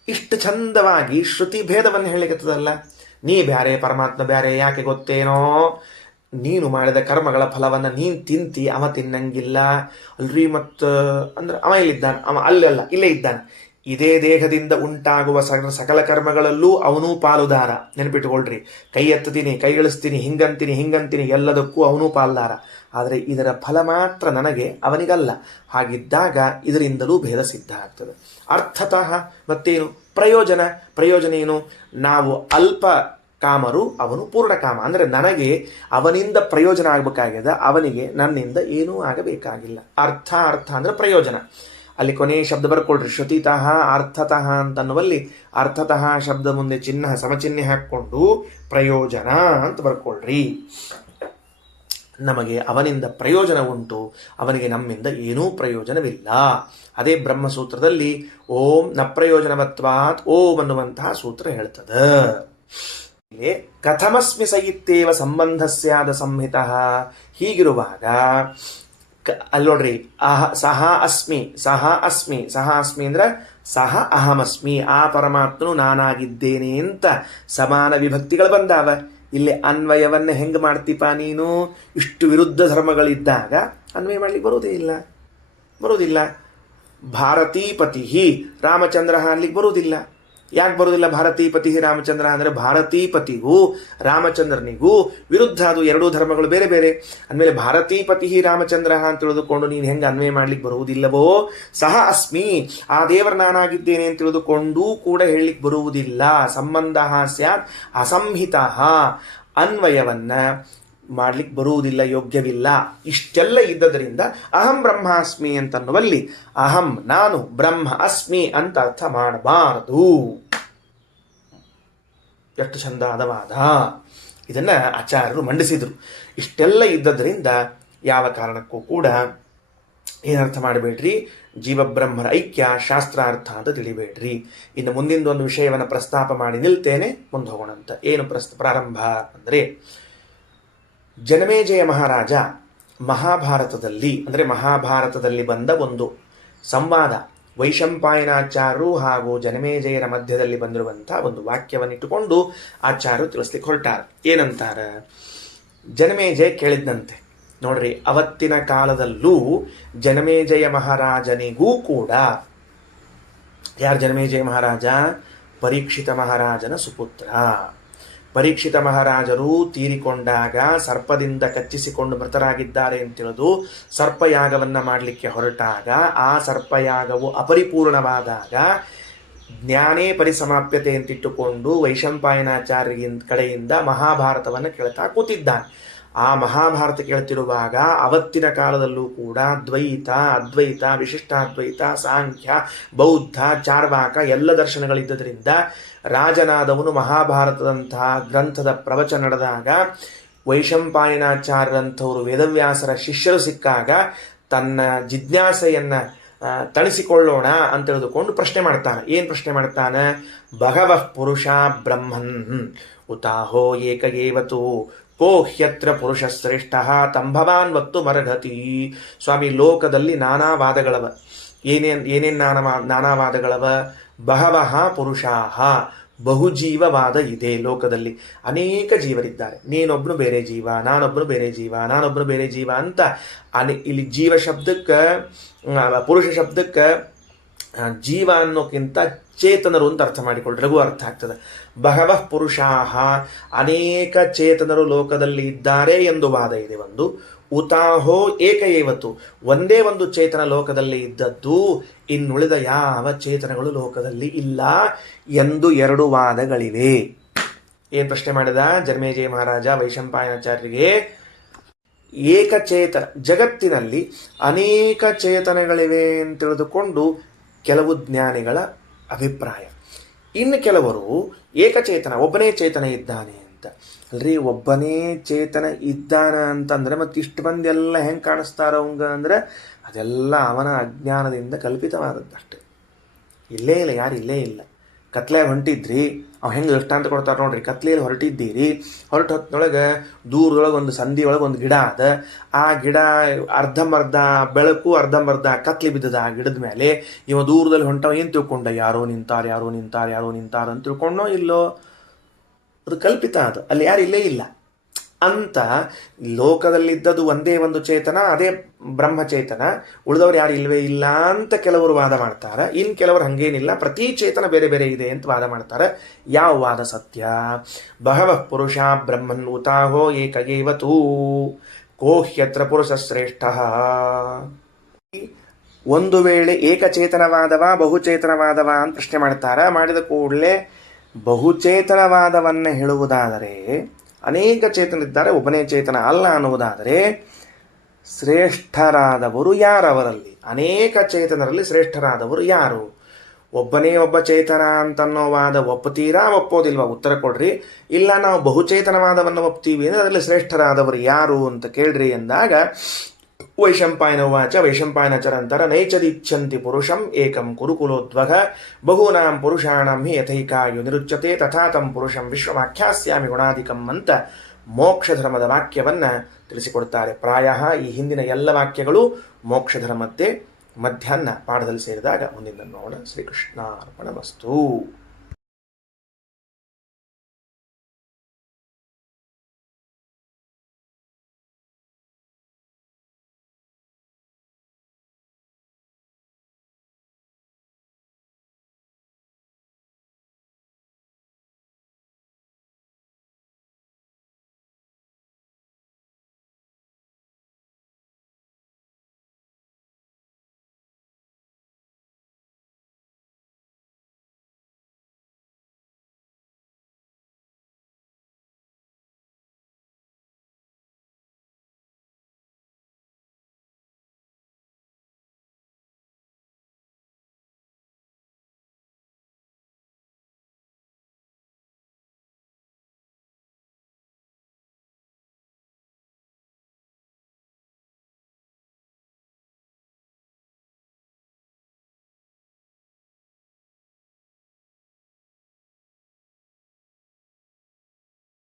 ಇಷ್ಟು ಚಂದವಾಗಿ ಶ್ರುತಿ ಭೇದವನ್ನು ಹೇಳಿಕತ್ತದಲ್ಲ. ನೀ ಬ್ಯಾರೆ ಪರಮಾತ್ಮ ಬ್ಯಾರೆ. ಯಾಕೆ ಗೊತ್ತೇನೋ? ನೀನು ಮಾಡಿದ ಕರ್ಮಗಳ ಫಲವನ್ನು ನೀನು ತಿಂತಿ, ಅವ ತಿನ್ನಂಗಿಲ್ಲ ಅಲ್ರಿ. ಮತ್ತು ಅಂದ್ರೆ ಅವ ಇಲ್ಲಿದ್ದಾನೆ, ಅವ ಅಲ್ಲೆಲ್ಲ ಇಲ್ಲೇ ಇದ್ದಾನೆ. ಇದೇ ದೇಹದಿಂದ ಉಂಟಾಗುವ ಸಕಲ ಕರ್ಮಗಳಲ್ಲೂ ಅವನೂ ಪಾಲುದಾರ. ನೆನಪಿಟ್ಟುಕೊಳ್ರಿ. ಕೈ ಎತ್ತತೀನಿ, ಕೈ ಇಳಿಸ್ತೀನಿ, ಹಿಂಗಂತೀನಿ, ಎಲ್ಲದಕ್ಕೂ ಅವನೂ ಪಾಲುದಾರ. ಆದರೆ ಇದರ ಫಲ ಮಾತ್ರ ನನಗೆ, ಅವನಿಗಲ್ಲ. ಹಾಗಿದ್ದಾಗ ಇದರಿಂದಲೂ ಭೇದ ಸಿದ್ಧ ಆಗ್ತದೆ. ಅರ್ಥತಃ ಮತ್ತೇನು? ಪ್ರಯೋಜನ ಏನು? ನಾವು ಅಲ್ಪ ಕಾಮರು, ಅವನು ಪೂರ್ಣ ಕಾಮ. ಅಂದರೆ ನನಗೆ ಅವನಿಂದ ಪ್ರಯೋಜನ ಆಗಬೇಕಾಗ್ಯದ, ಅವನಿಗೆ ನನ್ನಿಂದ ಏನೂ ಆಗಬೇಕಾಗಿಲ್ಲ. ಅರ್ಥ ಅಂದರೆ ಪ್ರಯೋಜನ. ಅಲ್ಲಿ ಕೊನೆಯ ಶಬ್ದ ಬರ್ಕೊಳ್ರಿ. ಶ್ರುತಿತಃ ಅರ್ಥತಃ ಅಂತನ್ನುವಲ್ಲಿ ಅರ್ಥತಃ ಶಬ್ದ ಮುಂದೆ ಚಿಹ್ನ ಸಮಚಿಹ್ನೆ ಹಾಕ್ಕೊಂಡು ಪ್ರಯೋಜನ ಅಂತ ಬರ್ಕೊಳ್ರಿ. ನಮಗೆ ಅವನಿಂದ ಪ್ರಯೋಜನ ಉಂಟು, ಅವನಿಗೆ ನಮ್ಮಿಂದ ಏನೂ ಪ್ರಯೋಜನವಿಲ್ಲ. ಅದೇ ಬ್ರಹ್ಮಸೂತ್ರದಲ್ಲಿ ಓಂ ನ ಪ್ರಯೋಜನವತ್ವಾತ್ ಓಂ ಅನ್ನುವಂತಹ ಸೂತ್ರ ಹೇಳ್ತದೆ. ಕಥಮಸ್ಮಿ ಸಯಿತ್ತೇವ ಸಂಬಂಧಸ್ಯಾದ ಸಂಹಿತಃ. ಹೀಗಿರುವಾಗ ಅಲ್ಲಿ ನೋಡ್ರಿ, ಸಹ ಅಸ್ಮಿ ಅಂದ್ರೆ ಸಹ ಅಹಮಸ್ಮಿ, ಆ ಪರಮಾತ್ಮನು ನಾನಾಗಿದ್ದೇನೆ ಅಂತ ಸಮಾನ ವಿಭಕ್ತಿಗಳು ಬಂದಾವ. ಇಲ್ಲಿ ಅನ್ವಯವನ್ನ ಹೆಂಗ್ ಮಾಡ್ತೀಪ ನೀನು? ಇಷ್ಟು ವಿರುದ್ಧ ಧರ್ಮಗಳಿದ್ದಾಗ ಅನ್ವಯ ಮಾಡ್ಲಿಕ್ಕೆ ಬರುವುದಿಲ್ಲ. ಭಾರತೀಪತಿ ರಾಮಚಂದ್ರ ಅನ್ಲಿಕ್ಕೆ ಬರುವುದಿಲ್ಲ. ಯಾಕೆ ಬರುವುದಿಲ್ಲ? ಭಾರತೀಪತಿ ರಾಮಚಂದ್ರ ಅಂದರೆ ಭಾರತೀಪತಿಗೂ ರಾಮಚಂದ್ರನಿಗೂ ವಿರುದ್ಧ. ಅದು ಎರಡೂ ಧರ್ಮಗಳು ಬೇರೆ ಬೇರೆ. ಅಂದಮೇಲೆ ಭಾರತೀಪತಿ ರಾಮಚಂದ್ರ ಅಂತ ತಿಳಿದುಕೊಂಡು ನೀನು ಹೆಂಗೆ ಅನ್ವಯ ಮಾಡ್ಲಿಕ್ಕೆ ಬರುವುದಿಲ್ಲವೋ, ಸಹ ಅಸ್ಮಿ ಆ ದೇವರ ನಾನಾಗಿದ್ದೇನೆ ಅಂತ ತಿಳಿದುಕೊಂಡು ಕೂಡ ಹೇಳಲಿಕ್ಕೆ ಬರುವುದಿಲ್ಲ. ಸಂಬಂಧ ಸ್ಯಾತ್ ಅಸಂಹಿತ, ಅನ್ವಯವನ್ನ ಮಾಡ್ಲಿಕ್ಕೆ ಬರುವುದಿಲ್ಲ, ಯೋಗ್ಯವಿಲ್ಲ. ಇಷ್ಟೆಲ್ಲ ಇದ್ದದರಿಂದ ಅಹಂ ಬ್ರಹ್ಮಾಸ್ಮಿ ಅಂತನ್ನುವಲ್ಲಿ ಅಹಂ ನಾನು, ಬ್ರಹ್ಮ ಅಸ್ಮಿ ಅಂತ ಅರ್ಥ ಮಾಡಬಾರದು. ಎಷ್ಟು ಚಂದಾದ ವಾದ. ಇದನ್ನ ಆಚಾರ್ಯರು ಮಂಡಿಸಿದರು. ಇಷ್ಟೆಲ್ಲ ಇದ್ದದರಿಂದ ಯಾವ ಕಾರಣಕ್ಕೂ ಕೂಡ ಏನರ್ಥ ಮಾಡಬೇಡ್ರಿ, ಜೀವಬ್ರಹ್ಮರ ಐಕ್ಯ ಶಾಸ್ತ್ರಾರ್ಥ ಅಂತ ತಿಳಿಬೇಡ್ರಿ. ಇನ್ನು ಮುಂದಿನ ಒಂದು ವಿಷಯವನ್ನು ಪ್ರಸ್ತಾಪ ಮಾಡಿ ನಿಲ್ತೇನೆ, ಮುಂದೆ ಹೋಗೋಣಂತ. ಏನು ಪ್ರಾರಂಭ ಅಂದರೆ, ಜನಮೇಜಯ ಮಹಾರಾಜ ಮಹಾಭಾರತದಲ್ಲಿ ಬಂದ ಒಂದು ಸಂವಾದ, ವೈಶಂಪಾಯನಾಚಾರ್ಯರು ಹಾಗೂ ಜನಮೇಜಯರ ಮಧ್ಯದಲ್ಲಿ ಬಂದಿರುವಂತಹ ಒಂದು ವಾಕ್ಯವನ್ನಿಟ್ಟುಕೊಂಡು ಆಚಾರ್ಯರು ತಿಳಿಸ್ಲಿಕ್ಕೆ ಹೊರಟಾರ. ಏನಂತಾರ? ಜನಮೇಜಯ ಕೇಳಿದ್ದಂತೆ, ನೋಡ್ರಿ, ಅವತ್ತಿನ ಕಾಲದಲ್ಲೂ ಜನಮೇಜಯ ಮಹಾರಾಜನಿಗೂ ಕೂಡ, ಯಾರು ಜನಮೇಜಯ ಮಹಾರಾಜ? ಪರೀಕ್ಷಿತ ಮಹಾರಾಜನ ಸುಪುತ್ರ. ಪರೀಕ್ಷಿತ ಮಹಾರಾಜರು ತೀರಿಕೊಂಡಾಗ ಸರ್ಪದಿಂದ ಕಚ್ಚಿಸಿಕೊಂಡು ಮೃತರಾಗಿದ್ದಾರೆ ಅಂತೇಳಿದು ಸರ್ಪಯಾಗವನ್ನ ಮಾಡಲಿಕ್ಕೆ ಹೊರಟಾಗ, ಆ ಸರ್ಪಯಾಗವು ಅಪರಿಪೂರ್ಣವಾದಾಗ ಜ್ಞಾನೇ ಪರಿಸಮಾಪ್ಯತೆ ಅಂತಿಟ್ಟುಕೊಂಡು ವೈಶಂಪಾಯನಾಚಾರ್ಯ ಕಡೆಯಿಂದ ಮಹಾಭಾರತವನ್ನು ಕೇಳ್ತಾ ಕೂತಿದ್ದಾನೆ. ಆ ಮಹಾಭಾರತ ಕೇಳ್ತಿರುವಾಗ ಅವತ್ತಿನ ಕಾಲದಲ್ಲೂ ಕೂಡ ದ್ವೈತ, ಅದ್ವೈತ, ವಿಶಿಷ್ಟಾದ್ವೈತ, ಸಾಂಖ್ಯ, ಬೌದ್ಧ, ಚಾರ್ವಾಕ ಎಲ್ಲ ದರ್ಶನಗಳಿದ್ದರಿಂದ ರಾಜನಾದವನು ಮಹಾಭಾರತದಂತಹ ಗ್ರಂಥದ ಪ್ರವಚನ ನಡೆದಾಗ ವೈಶಂಪಾಯನಾಚಾರ್ಯರಂಥವರು ವೇದವ್ಯಾಸರ ಶಿಷ್ಯರು ಸಿಕ್ಕಾಗ ತನ್ನ ಜಿಜ್ಞಾಸೆಯನ್ನ ತಣಿಸಿಕೊಳ್ಳೋಣ ಅಂತ ತಿಳಿದುಕೊಂಡು ಪ್ರಶ್ನೆ ಮಾಡ್ತಾನೆ. ಏನು ಪ್ರಶ್ನೆ ಮಾಡ್ತಾನೆ? ಭಗವಃ ಪುರುಷ ಬ್ರಹ್ಮನ್ ಉತಾಹೋ ಏಕಗೇವತು ಕೋ ಹ್ಯತ್ರ ಪುರುಷ ಶ್ರೇಷ್ಠ ತಂಭವಾನ್ ವತ್ತು ಮರಘತಿ. ಸ್ವಾಮಿ, ಲೋಕದಲ್ಲಿ ನಾನಾ ವಾದಗಳವ. ಏನೇನು ನಾನಾ ವಾದಗಳವ? ಬಹವಃ ಪುರುಷಾಹ, ಬಹುಜೀವವಾದ ಇದೆ ಲೋಕದಲ್ಲಿ. ಅನೇಕ ಜೀವರಿದ್ದಾರೆ. ನೀನೊಬ್ಬನು ಬೇರೆ ಜೀವ, ನಾನೊಬ್ಬನು ಬೇರೆ ಜೀವ ಅಂತ ಇಲ್ಲಿ ಜೀವ ಶಬ್ದಕ್ಕೆ, ಪುರುಷ ಶಬ್ದಕ್ಕೆ ಜೀವ ಅನ್ನೋಕ್ಕಿಂತ ಚೇತನರು ಅಂತ ಅರ್ಥ ಮಾಡಿಕೊಳ್ಳಿ, ಲಘು ಅರ್ಥ ಆಗ್ತದೆ. ಬಹವಃ ಪುರುಷಾಹ, ಅನೇಕ ಚೇತನರು ಲೋಕದಲ್ಲಿ ಇದ್ದಾರೆ ಎಂದು ವಾದ ಇದೆ ಒಂದು. ಉತಾಹೋ ಏಕ ಏವತು, ಒಂದೇ ಒಂದು ಚೇತನ ಲೋಕದಲ್ಲಿ ಇದ್ದದ್ದು, ಇನ್ನುಳಿದ ಯಾವ ಚೇತನಗಳು ಲೋಕದಲ್ಲಿ ಇಲ್ಲ ಎಂದು ಎರಡು ವಾದಗಳಿವೆ. ಏನ್ ಪ್ರಶ್ನೆ ಮಾಡಿದ ಜನ್ಮೇಜಯ ಮಹಾರಾಜ ವೈಶಂಪಾಯನಾಚಾರ್ಯರಿಗೆ? ಏಕಚೇತನ, ಜಗತ್ತಿನಲ್ಲಿ ಅನೇಕ ಚೇತನಗಳಿವೆ ಅಂತ ತಿಳಿದುಕೊಂಡು ಕೆಲವು ಜ್ಞಾನಿಗಳ ಅಭಿಪ್ರಾಯ. ಇನ್ನು ಕೆಲವರು ಏಕಚೇತನ, ಒಬ್ಬನೇ ಚೇತನ ಇದ್ದಾನೆ ಅಂತ. ಅಲ್ರಿ, ಒಬ್ಬನೇ ಚೇತನ ಇದ್ದಾನ ಅಂತಂದ್ರೆ ಮತ್ತೆ ಇಷ್ಟು ಮಂದಿ ಎಲ್ಲ ಹೆಂಗೆ ಕಾಣಿಸ್ತಾರ ಅವಂಗ ಅಂದ್ರೆ ಅದೆಲ್ಲ ಅವನ ಅಜ್ಞಾನದಿಂದ ಕಲ್ಪಿತವಾದದ್ದಷ್ಟೆ. ಇಲ್ಲೇ ಇಲ್ಲ, ಯಾರು ಇಲ್ಲೇ ಇಲ್ಲ. ಕತ್ಲೆಯಾಗ ಹೊಂಟಿದ್ರಿ, ಅವ್ ಹೆಂಗೆ ದೃಷ್ಟಾಂತ ಕೊಡ್ತಾರೆ ನೋಡ್ರಿ. ಕತ್ಲೆಯಲ್ಲಿ ಹೊರಟಿದ್ದೀರಿ, ಹೊರಟು ಹೊತ್ತಿನೊಳಗೆ ದೂರದೊಳಗೆ ಒಂದು ಸಂಧಿ ಒಳಗೆ ಒಂದು ಗಿಡ ಅದ. ಆ ಗಿಡ ಅರ್ಧಂಬರ್ಧ ಬೆಳಕು ಅರ್ಧಂಬರ್ಧ ಕತ್ಲಿ ಬಿದ್ದದ. ಆ ಗಿಡದ ಮೇಲೆ ಇವ ದೂರದಲ್ಲಿ ಹೊಂಟವ ಏನು ತಿಳ್ಕೊಂಡ? ಯಾರೋ ನಿಂತಾರ, ಯಾರೋ ನಿಂತಾರ, ಯಾರೋ ನಿಂತಾರ ಅಂತ ತಿಳ್ಕೊಂಡೋ ಇಲ್ಲೋ? ಅದು ಕಲ್ಪಿತ, ಅದು ಅಲ್ಲಿ ಯಾರು ಇಲ್ಲೇ ಇಲ್ಲ ಅಂತ. ಲೋಕದಲ್ಲಿದ್ದದು ಒಂದೇ ಒಂದು ಚೇತನ, ಅದೇ ಬ್ರಹ್ಮಚೇತನ, ಉಳಿದವ್ರು ಯಾರು ಇಲ್ವೇ ಇಲ್ಲ ಅಂತ ಕೆಲವರು ವಾದ ಮಾಡ್ತಾರೆ. ಇನ್ನು ಕೆಲವರು ಹಂಗೇನಿಲ್ಲ, ಪ್ರತಿ ಚೇತನ ಬೇರೆ ಬೇರೆ ಇದೆ ಅಂತ ವಾದ ಮಾಡ್ತಾರೆ. ಯಾವ ವಾದ ಸತ್ಯ? ಬಹವಃ ಪುರುಷ ಬ್ರಹ್ಮನ್ ಉತಾಹೋ ಏಕಗೇವತೂ ಕೋಹ್ಯತ್ರ ಪುರುಷ ಶ್ರೇಷ್ಠ. ಒಂದು ವೇಳೆ ಏಕಚೇತನವಾದವ ಬಹುಚೇತನವಾದವ ಅಂತ ಪ್ರಶ್ನೆ ಮಾಡ್ತಾರ. ಮಾಡಿದ ಕೂಡಲೇ ಬಹುಚೇತನವಾದವನ್ನ ಹೇಳುವುದಾದರೆ, ಅನೇಕ ಚೇತನರಿದ್ದಾರೆ ಒಬ್ಬನೇ ಚೇತನ ಅಲ್ಲ ಅನ್ನುವುದಾದರೆ, ಶ್ರೇಷ್ಠರಾದವರು ಯಾರವರಲ್ಲಿ? ಅನೇಕ ಚೇತನರಲ್ಲಿ ಶ್ರೇಷ್ಠರಾದವರು ಯಾರು? ಒಬ್ಬನೇ ಒಬ್ಬ ಚೇತನ ಅಂತನ್ನೋ ವಾದ ಒಪ್ಪುತ್ತೀರಾ, ಒಪ್ಪೋದಿಲ್ವಾ? ಉತ್ತರ ಕೊಡ್ರಿ. ಇಲ್ಲ, ನಾವು ಬಹುಚೇತನವಾದವನ್ನು ಒಪ್ತೀವಿ ಅಂದರೆ ಅದರಲ್ಲಿ ಶ್ರೇಷ್ಠರಾದವರು ಯಾರು ಅಂತ ಕೇಳ್ರಿ ಎಂದಾಗ ವೈಶಂಪಾಯನ ವಾಚ ವೈಶಂಪಾಯನಚರ ಅಂತರ ನೈಚದಿಚ್ಛಂತಿ ಪುರುಷಂ ಏಕಂ ಕುರುಕುಲೋದ್ವಗ ಬಹೂನಾಂ ಪುರುಷಾಣಂ ಹಿ ಯಥೈಕಾಯು ನಿರುಚ್ಯತೆ ತಥಾ ತಂ ಪುರುಷಂ ವಿಶ್ವಮಾಖ್ಯಾಸ್ಯಾಮಿ ಗುಣಾಧಿಕಂ ಅಂತ ಮೋಕ್ಷ ಧರ್ಮದ ವಾಕ್ಯವನ್ನ ತಿಳಿಸಿಕೊಡ್ತಾರೆ. ಪ್ರಾಯ ಈ ಹಿಂದಿನ ಎಲ್ಲ ವಾಕ್ಯಗಳು ಮೋಕ್ಷ ಧರ್ಮದ್ದೇ. ಮಧ್ಯಾಹ್ನ ಪಾಠದಲ್ಲಿ ಸೇರಿದಾಗ ಮುಂದಿನ ನೋಡೋಣ. ಶ್ರೀಕೃಷ್ಣಾರ್ಪಣಮಸ್ತು.